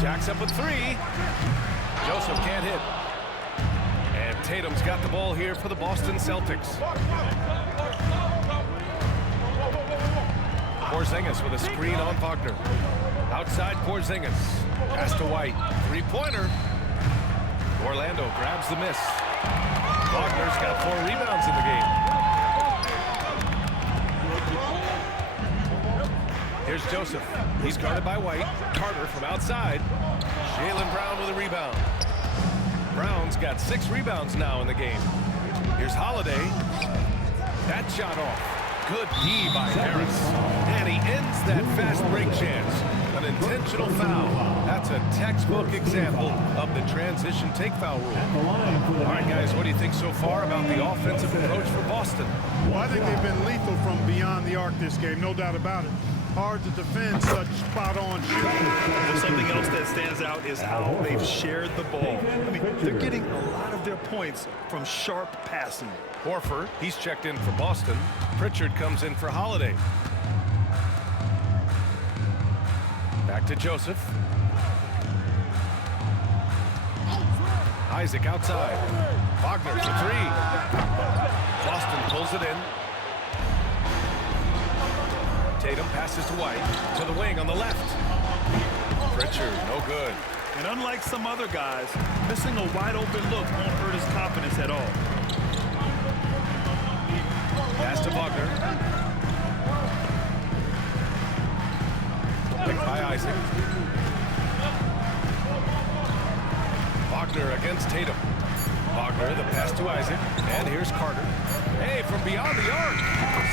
Jacks up a three. Joseph can't hit. And Tatum's got the ball here for the Boston Celtics. Porzingis with a screen on Wagner. Outside Porzingis. Pass to White. Three-pointer. Orlando grabs the miss. Wagner's got 4 rebounds in the game. Here's Joseph. He's guarded by White. Carter from outside. Jaylen Brown with a rebound. Brown's got 6 rebounds now in the game. Here's Holiday. That shot off. Good D by Harris. And he ends that fast break chance. An intentional foul. That's a textbook example of the transition take foul rule. All right, guys, what do you think so far about the offensive approach for Boston? Well, I think they've been lethal from beyond the arc this game, no doubt about it. Hard to defend such spot-on shooting. Well, something else that stands out is how they've shared the ball. I mean, they're getting a lot of their points from sharp passing. Horford, he's checked in for Boston. Pritchard comes in for Holiday. Back to Joseph. Isaac outside. Wagner for 3. Boston pulls it in. Tatum passes to White. To the wing on the left. Pritchard, no good. And unlike some other guys, missing a wide-open look won't hurt his confidence at all. Pass to Wagner. Picked by Isaac. Wagner against Tatum. Wagner, the pass to Isaac. And here's Carter. Hey, from beyond the arc.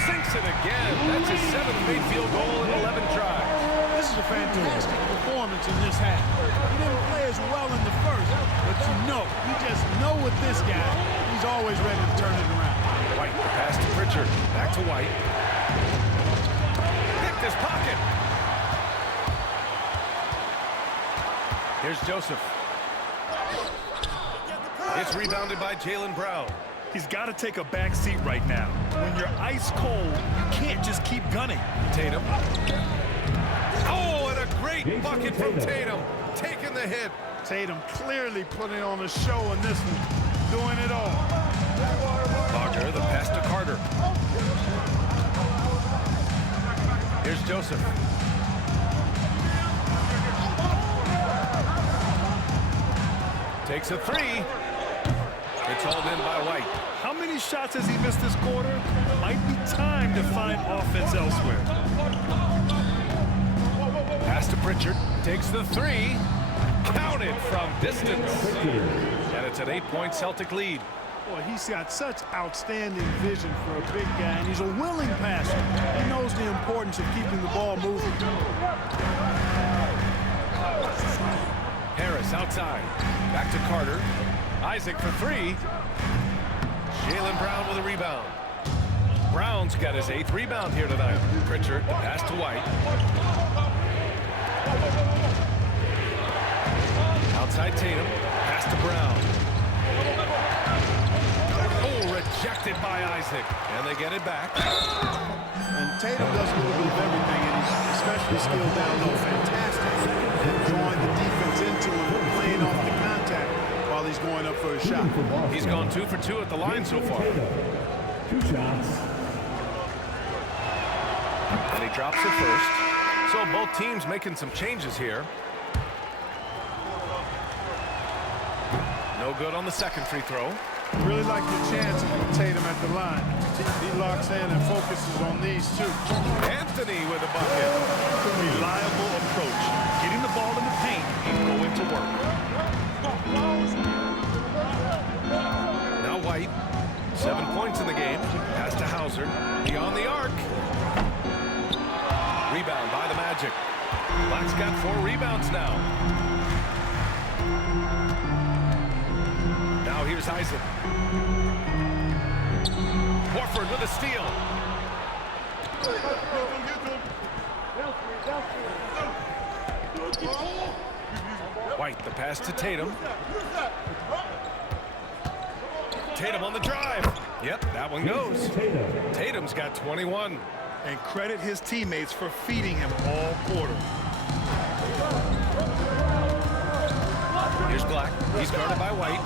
Sinks it again. That's his 7th made field goal in 11 tries. This is a fantastic performance in this half. He didn't play as well in the first, but you just know with this guy, he's always ready to turn it around. White, the pass to Pritchard. Back to White. Picked his pocket. Here's Joseph. It's rebounded by Jaylen Brown. He's got to take a back seat right now. When you're ice cold, you can't just keep gunning. Tatum. Oh, and a great bucket from Tatum. Taking the hit. Tatum clearly putting on a show in this one. Doing it all. Wagner, the pass to Carter. Here's Joseph. Takes a 3. It's hauled in by White. How many shots has he missed this quarter? Might be time to find offense elsewhere. Pass to Pritchard. Takes the 3. Counted from distance. And it's an 8-point Celtic lead. Boy, he's got such outstanding vision for a big guy, and he's a willing passer. He knows the importance of keeping the ball moving. Harris outside. Back to Carter. Isaac for 3. Jaylen Brown with a rebound. Brown's got his 8th rebound here tonight. Pritchard, the pass to White. Outside Tatum. Pass to Brown. Oh, rejected by Isaac. And they get it back. And Tatum does a little bit of everything, and he's especially skilled down low. Fantastic at drawing the defense into him and playing off the contact while he's going up for a shot. He's gone 2 for 2 at the line so far. 2 shots. And he drops it first. So both teams making some changes here. No good on the second free throw. Really like the chances with Tatum at the line. He locks in and focuses on these two. Anthony with a bucket. Reliable approach. Getting the ball in the paint and going to work. Now White. 7 points in the game. Pass to Hauser. Hauser, beyond the arc. Rebound by the Magic. Black's got 4 rebounds now. Now here's Isaac. Horford with a steal. White, the pass to Tatum. Tatum on the drive. Yep, that one goes. Tatum's got 21. And credit his teammates for feeding him all quarter. Here's Black. He's guarded by White.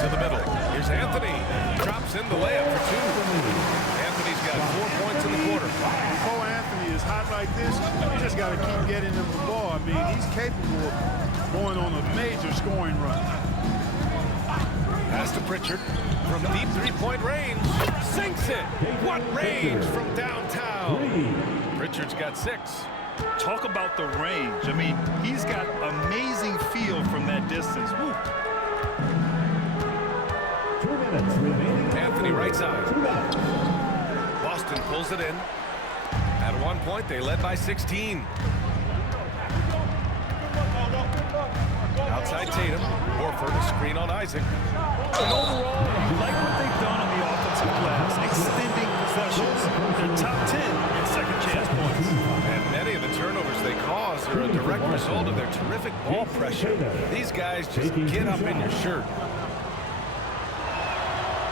To the middle. Here's Anthony. Drops in the layup for 2. Anthony's got 4 points in the quarter. Before Anthony is hot like this, you just got to keep getting him the ball. I mean, he's capable of going on a major scoring run. Pass to Pritchard from deep 3-point range. Sinks it. What range from downtown? Pritchard's got 6. Talk about the range. I mean, he's got amazing feel from that distance. Woo. 2 minutes remaining. Anthony right side. Boston pulls it in. At one point, they led by 16. Outside Tatum. Horford, a screen on Isaac. And overall, you like what they've done on the offensive glass, extending possessions. They're top 10 in second chance points. And many of the turnovers they cause are a direct result of their terrific ball pressure. These guys just get up in your shirt.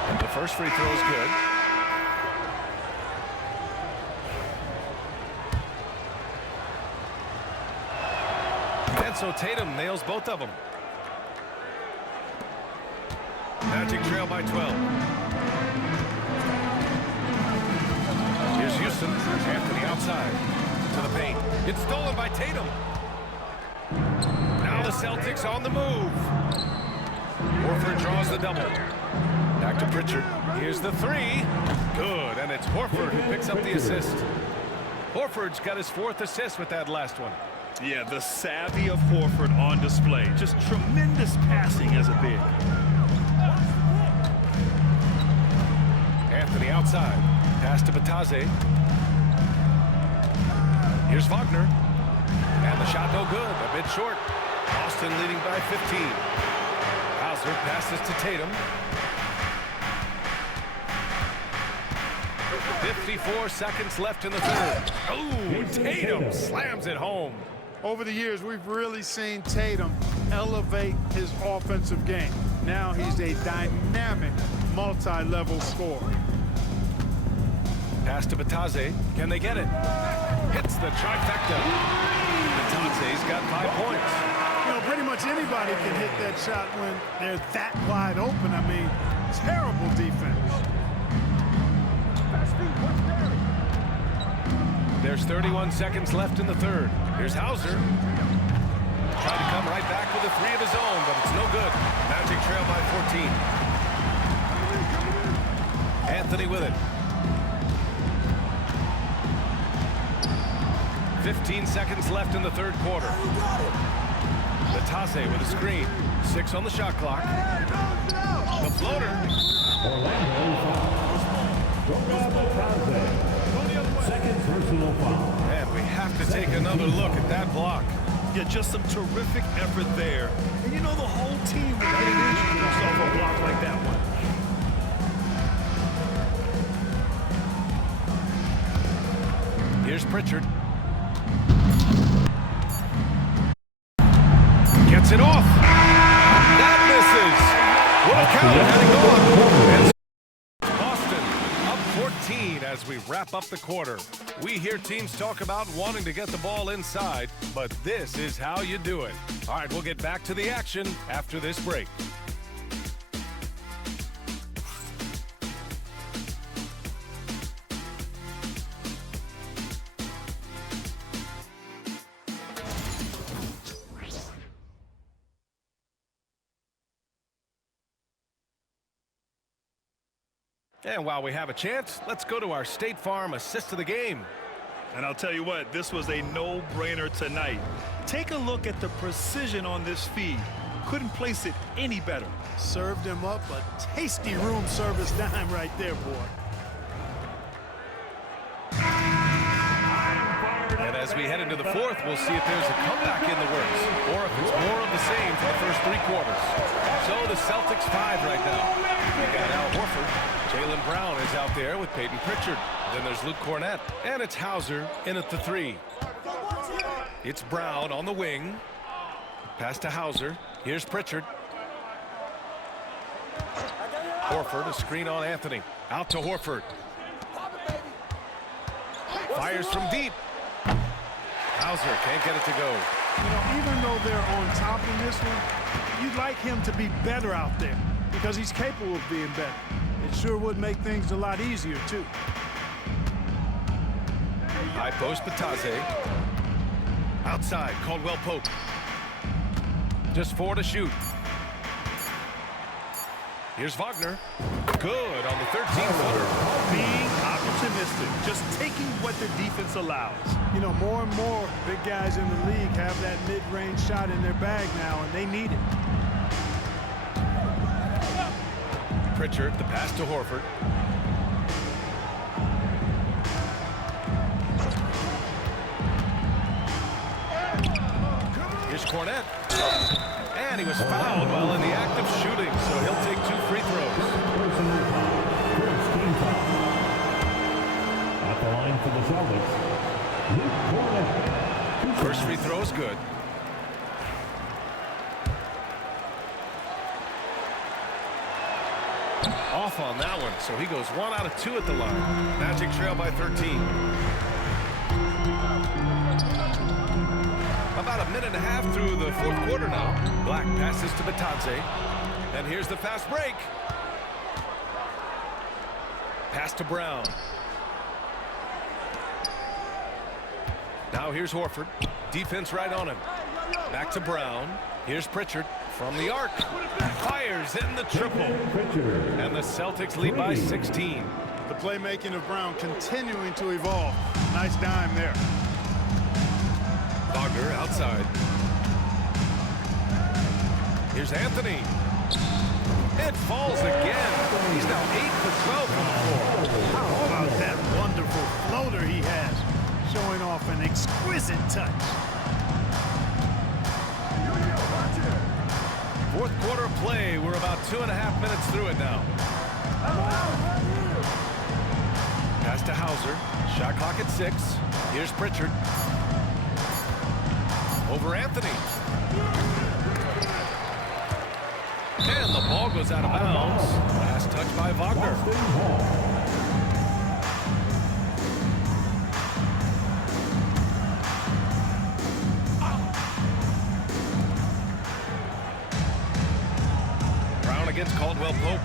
And the first free throw is good. And so Tatum nails both of them. Magic trail by 12. Here's Houston. Anthony outside to the paint. It's stolen by Tatum. Now the Celtics on the move. Horford draws the double. Back to Pritchard. Here's the 3. Good, and it's Horford who picks up the assist. Horford's got his 4th assist with that last one. Yeah, the savvy of Horford on display. Just tremendous passing as a big. Anthony outside. Pass to Batase. Here's Wagner. And the shot no good. A bit short. Boston leading by 15. Hauser passes to Tatum. 54 seconds left in the third. Oh, Tatum slams it home. Over the years, we've really seen Tatum elevate his offensive game. Now he's a dynamic, multi-level scorer. Pass to Batase. Can they get it? Hits the trifecta. Batase's got 5 points. You know, pretty much anybody can hit that shot when they're that wide open. I mean, terrible defense. There's 31 seconds left in the third. Here's Hauser. Trying to come right back with a 3 of his own, but it's no good. Magic trail by 14. Anthony with it. 15 seconds left in the third quarter. Batase with a screen. 6 on the shot clock. The floater. Second personal foul. And we have to take another look at that block. Yeah, just some terrific effort there. And you know the whole team will get an injury off a block like that one. Here's Pritchard. Gets it off. That misses. Would have counted had he gone. And Boston up 14 as we wrap up the quarter. We hear teams talk about wanting to get the ball inside, but this is how you do it. All right, we'll get back to the action after this break. And while we have a chance, let's go to our State Farm assist of the game. And I'll tell you what, this was a no-brainer tonight. Take a look at the precision on this feed. Couldn't place it any better. Served him up a tasty room service dime right there, boy. As we head into the fourth, we'll see if there's a comeback in the works or if it's more of the same for the first 3 quarters. So the Celtics 5 right now. We got Al Horford. Jaylen Brown is out there with Peyton Pritchard. Then there's Luke Cornett. And it's Hauser in at the 3. It's Brown on the wing. Pass to Hauser. Here's Pritchard. Horford, a screen on Anthony. Out to Horford. Fires from deep. Hauser can't get it to go. You know, even though they're on top of this one, you'd like him to be better out there because he's capable of being better. It sure would make things a lot easier, too. High post, Batadze. Outside, Caldwell Pope. Just 4 to shoot. Here's Wagner. Good on the 13-footer. Being opportunistic, just taking what the defense allows. You know, more and more big guys in the league have that mid-range shot in their bag now, and they need it. Pritchard, the pass to Horford. Here's Cornett. And he was fouled while in the act of shooting, so he'll take 2 free throws. Personal foul. First team foul. At the line for the Celtics, Luke Cornett. First free throw is good. Off on that one, so he goes 1 out of 2 at the line. Magic trail by 13. About a minute and a half through the fourth quarter now. Black passes to Batadze. And here's the fast break. Pass to Brown. Now here's Horford. Defense right on him. Back to Brown. Here's Pritchard from the arc. Fires in the triple. And the Celtics lead by 16. The playmaking of Brown continuing to evolve. Nice dime there. Wagner outside. Here's Anthony. It falls again. He's now 8 for 12 from the floor. How about that wonderful floater he has? Showing off an exquisite touch. Fourth quarter play. We're about 2.5 minutes through it now. Pass to Hauser. Shot clock at 6. Here's Pritchard. Over Anthony. And the ball goes out of bounds. Last touch by Wagner. Brown against Caldwell Pope.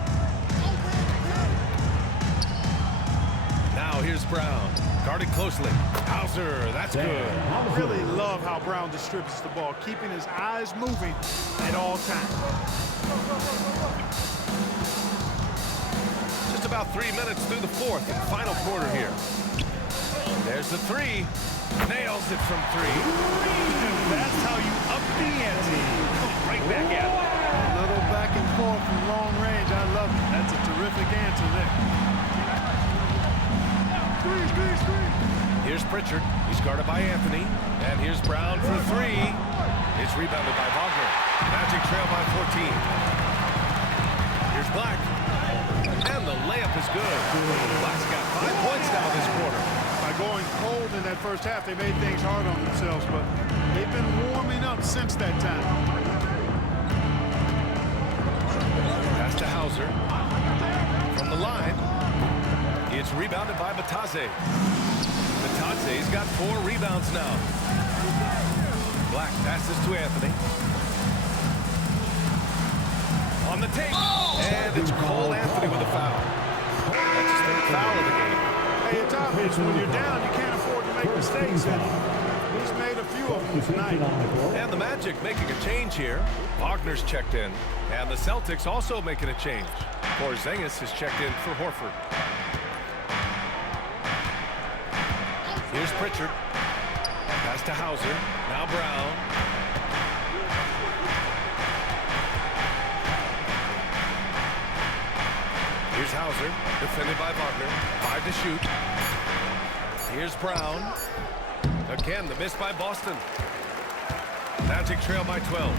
Now here's Brown. Guarded closely. Hauser, that's good. I really love how Brown distributes the ball, keeping his eyes moving at all times. Just about 3 minutes through the fourth and final quarter here. There's the 3. Nails it from 3. That's how you up the ante. Right back at it. A little back and forth from long range. I love it. That's a terrific answer there. Here's Pritchard. He's guarded by Anthony. And here's Brown for 3. It's rebounded by Wagner. Magic trail by 14. Here's Black. And the layup is good. Black's got 5 points now this quarter. By going cold in that first half, they made things hard on themselves, but they've been warming up since that time. Pass to Hauser. From the line. It's rebounded by Batadze. Batadze's got 4 rebounds now. Black passes to Anthony. On the take. And it's Cole Anthony with a foul. That's his 3rd foul of the game. Hey, it's obvious when you're down, you can't afford to make mistakes, and he's made a few of them tonight. And the Magic making a change here. Wagner's checked in. And the Celtics also making a change. Porzingis is checked in for Horford. Here's Pritchard. Pass to Hauser. Now Brown. Here's Hauser. Defended by Wagner. 5 to shoot. Here's Brown. Again, the miss by Boston. Magic trail by 12.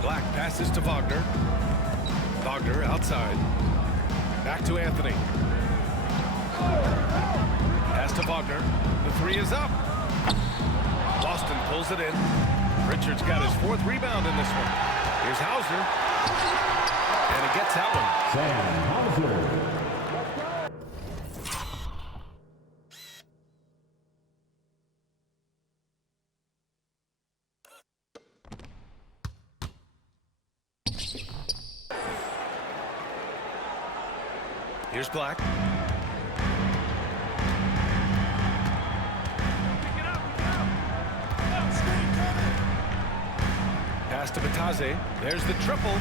Black passes to Wagner. Wagner outside. Back to Anthony. Pass to Wagner. The three is up. Boston pulls it in. Richards got his 4th rebound in this one. Here's Hauser. And he gets that one. Sam Hauser. Here's Black. Pass to Batase. There's the triple.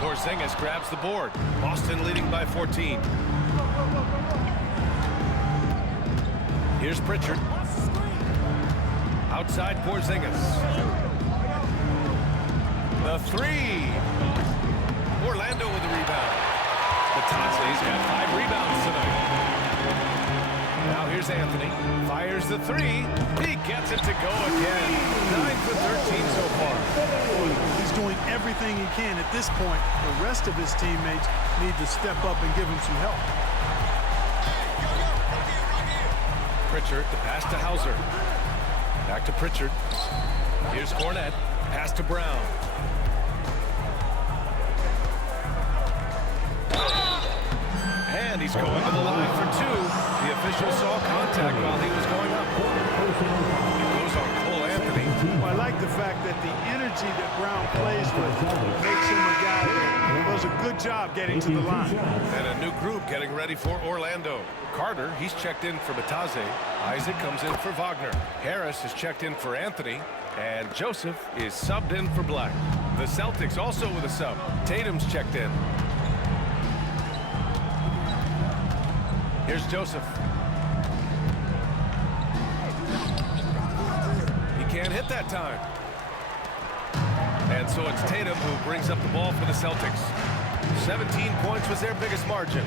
Porzingis grabs the board. Boston leading by 14. Here's Pritchard. Outside Porzingis. The three. Orlando with the rebound. Batase's got 5 rebounds tonight. Now here's Anthony. Fires the three. He gets it to go again. 9 for 13 so far. He's doing everything he can at this point. The rest of his teammates need to step up and give him some help. Pritchard, the pass to Hauser. Back to Pritchard. Here's Cornette. Pass to Brown. And he's going to the line for 2. The official saw contact while he was going up. It goes on Cole Anthony. Well, I like the fact that the energy that Brown plays with makes him a guy that does a good job getting to the line. And a new group getting ready for Orlando. Carter, he's checked in for Batase. Isaac comes in for Wagner. Harris is checked in for Anthony. And Joseph is subbed in for Black. The Celtics also with a sub. Tatum's checked in. Here's Joseph. He can't hit that time. And so it's Tatum who brings up the ball for the Celtics. 17 points was their biggest margin.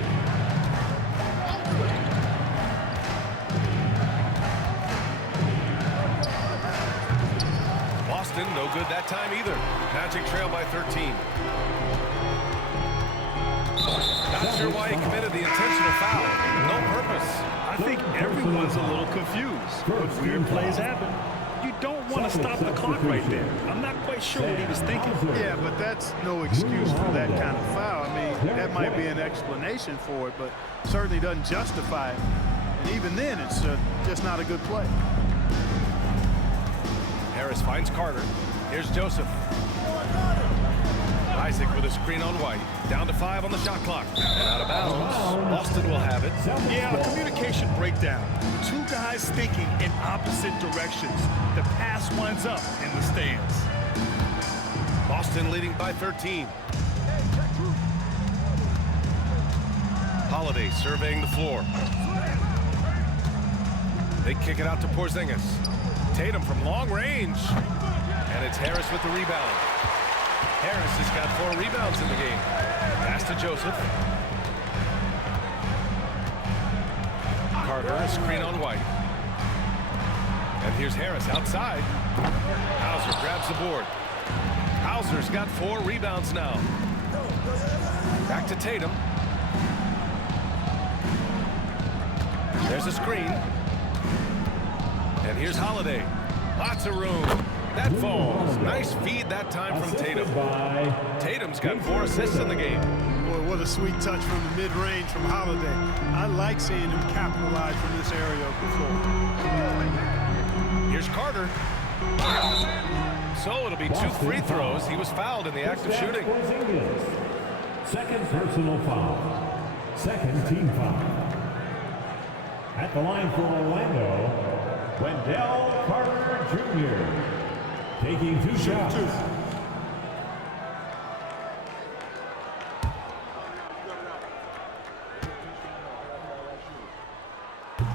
Boston, no good that time either. Magic trail by 13. Not sure why he committed the intentional foul. No purpose. I think everyone's a little confused. But weird plays happen. You don't want to stop the clock right there. I'm not quite sure what he was thinking. Yeah, but that's no excuse for that kind of foul. I mean, that might be an explanation for it, but certainly doesn't justify it. And even then, it's just not a good play. Harris finds Carter. Here's Joseph. Isaac with a screen on White. Down to 5 on the shot clock. And out of bounds. Boston will have it. Yeah, a communication breakdown. 2 guys thinking in opposite directions. The pass winds up in the stands. Boston leading by 13. Holiday surveying the floor. They kick it out to Porzingis. Tatum from long range. And it's Harris with the rebound. Harris has got 4 rebounds in the game. Pass to Joseph. Carter, a screen on White. And here's Harris outside. Hauser grabs the board. Hauser's got 4 rebounds now. Back to Tatum. There's a screen. And here's Holiday. Lots of room. That falls. Nice feed that time from Tatum. Tatum's got 4 assists in the game. Boy, what a sweet touch from the mid-range from Holiday. I like seeing him capitalize from this area of the floor. Here's Carter. So it'll be 2 free throws. He was fouled in the act of shooting. Second personal foul. Second team foul. At the line for Orlando, Wendell Carter Jr. Taking 2 shots.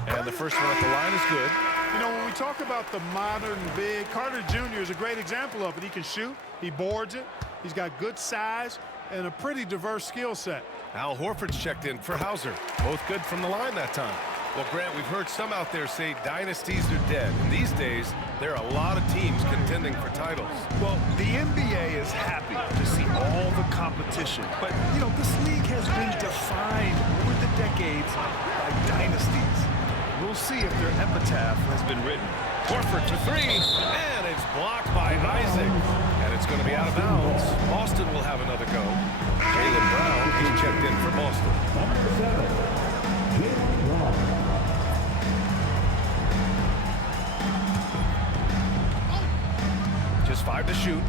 And the first one at the line is good. You know, when we talk about the modern big, Carter Jr. is a great example of it. He can shoot, he boards it, he's got good size, and a pretty diverse skill set. Al Horford's checked in for Hauser. Both good from the line that time. Well, Grant, we've heard some out there say dynasties are dead. And these days, there are a lot of teams contending for titles. Well, the NBA is happy to see all the competition. But, you know, this league has been defined over the decades by dynasties. We'll see if their epitaph has been written. Horford for three, and it's blocked by Isaac. And it's going to be out of bounds. Boston will have another go. Jaylen Brown is checked in for Boston. Number 7, Jaylen Brown. Just 5 to shoot.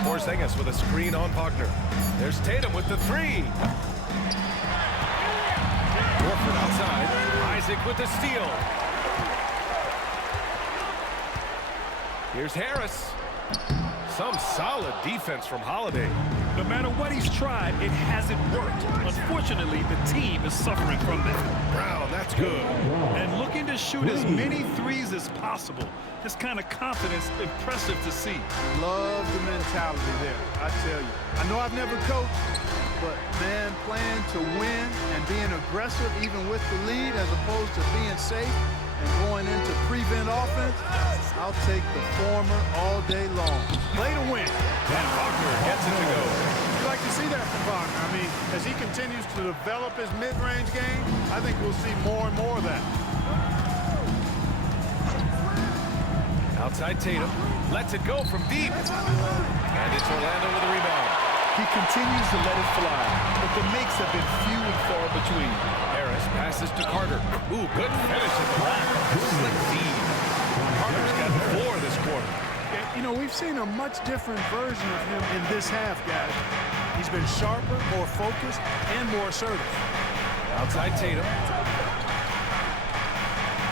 Porzingis with a screen on Wagner. There's Tatum with the three. Horford outside. Isaac with the steal. Here's Harris. Some solid defense from Holiday. No matter what he's tried, it hasn't worked. Unfortunately, the team is suffering from that. Brown, that's good. And looking to shoot as many threes as possible. This kind of confidence, impressive to see. Love the mentality there, I tell you. I know I've never coached, but, man, playing to win and being aggressive even with the lead as opposed to being safe and going into prevent offense, I'll take the former all day long. Play to win. And Wagner gets it to go. You like to see that from Wagner. I mean, as he continues to develop his mid-range game, I think we'll see more and more of that. Outside Tatum. Lets it go from deep. And it's Orlando with the rebound. He continues to let it fly, but the makes have been few and far between. Harris passes to Carter. Ooh, good finish at the rack. Slick feed. Carter's got 4 this quarter. You know, we've seen a much different version of him in this half, guys. He's been sharper, more focused, and more assertive. Outside Tatum.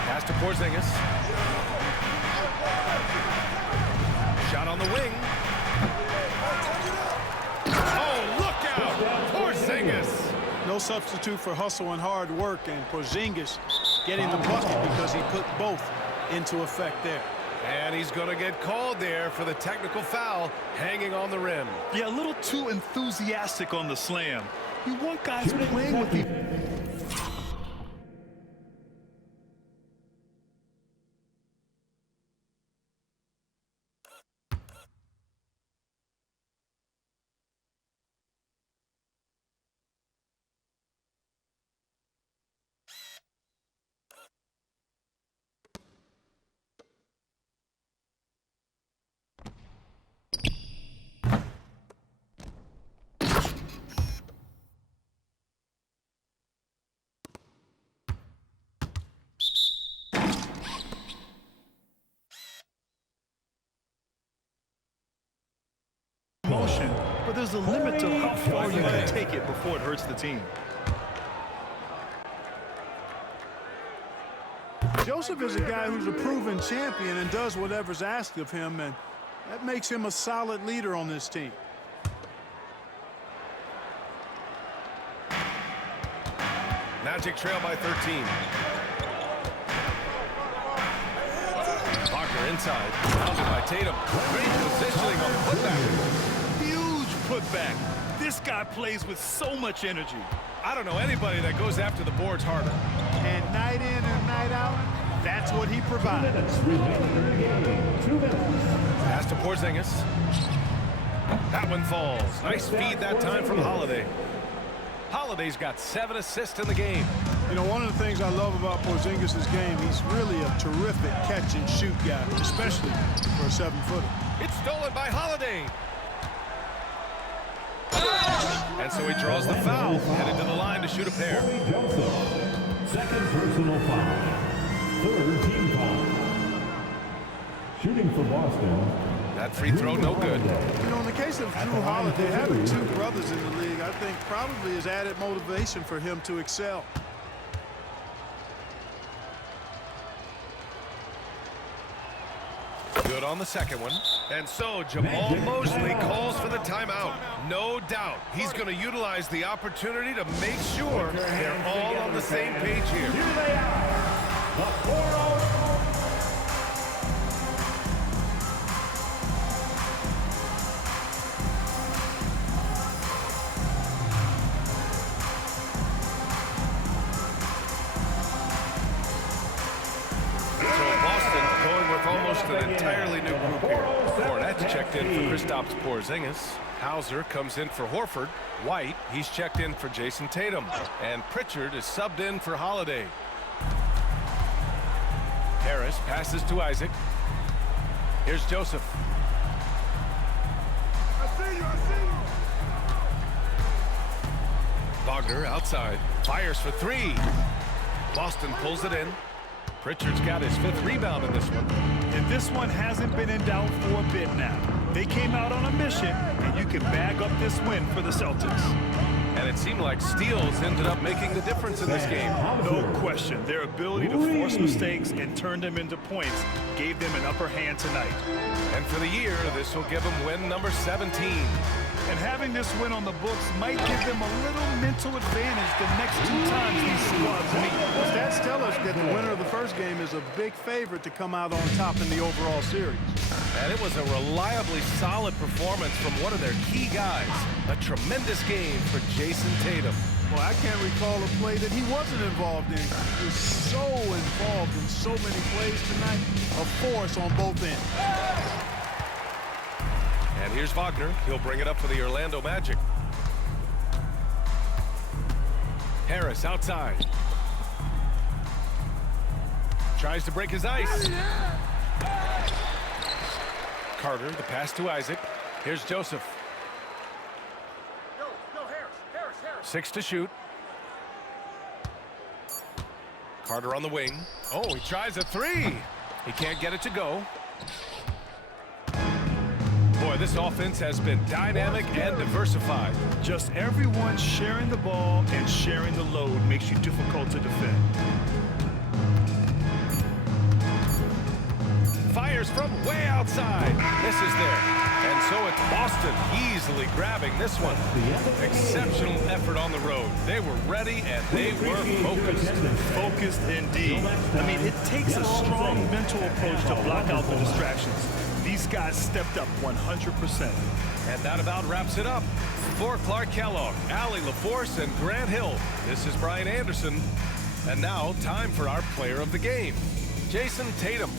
Pass to Porzingis. Shot on the wing. Oh, look out! Porzingis. No substitute for hustle and hard work, and Porzingis getting the bucket because he put both into effect there. And he's going to get called there for the technical foul, hanging on the rim. Yeah, a little too enthusiastic on the slam. You want guys playing with the... motion, but there's a limit to how far you can take it before it hurts the team. Joseph is a guy who's a proven champion and does whatever's asked of him, and that makes him a solid leader on this team. Magic trail by 13. Wagner inside. Pounded by Tatum. Great positioning on the putback. Huge putback. This guy plays with so much energy. I don't know anybody that goes after the boards harder. And night in and night out, that's what he provides. 2 minutes remaining in the game. 2 minutes. Pass to Porzingis. That one falls. Nice feed that time from Holiday. Holiday's got 7 assists in the game. You know, one of the things I love about Porzingis' game, he's really a terrific catch-and-shoot guy, especially for a 7-footer. It's stolen by Holiday. And so he draws the foul, headed to the line to shoot a pair. Joseph, second personal foul. 3rd team foul. Shooting for Boston. That free throw, no good. You know, in the case of Drew Holiday, having 2 brothers in the league, I think probably is added motivation for him to excel. Good on the second one. And so Jamal Mosley calls for the timeout. No doubt he's going to utilize the opportunity to make sure they're all on the same page here. Here they are. The 4-0. entirely new group here. Kornet checked in for Kristaps Porzingis. Hauser comes in for Horford. White, he's checked in for Jason Tatum. And Pritchard is subbed in for Holiday. Harris passes to Isaac. Here's Joseph. I see you. Wagner outside. Fires for three. Boston pulls it in. Pritchard's got his 5th rebound in this one. And this one hasn't been in doubt for a bit now. They came out on a mission, and you can bag up this win for the Celtics. And it seemed like steals ended up making the difference in this game. No question. Their ability to force mistakes and turn them into points gave them an upper hand tonight. And for the year, this will give them win number 17. And having this win on the books might give them a little mental advantage the next 2 times these squads meet. Stats tell us that the winner of the first game is a big favorite to come out on top in the overall series. And it was a reliably solid performance from one of their key guys. A tremendous game for Jason Tatum. Well, I can't recall a play that he wasn't involved in. He was so involved in so many plays tonight. A force on both ends. And here's Wagner. He'll bring it up for the Orlando Magic. Harris outside. Tries to break his ice. Carter, the pass to Isaac. Here's Joseph. 6 to shoot. Carter on the wing. Oh, he tries a 3. He can't get it to go. Boy, this offense has been dynamic and diversified. Just everyone sharing the ball and sharing the load makes you difficult to defend. Fires from way outside. Misses there. And so it's Boston easily grabbing this one. Exceptional effort on the road. They were ready and they were focused. Focused indeed. I mean, it takes a strong mental approach to block out the distractions. These guys stepped up 100%. And that about wraps it up. For Clark Kellogg, Allie LaForce, and Grant Hill, this is Brian Anderson. And now, time for our player of the game, Jason Tatum.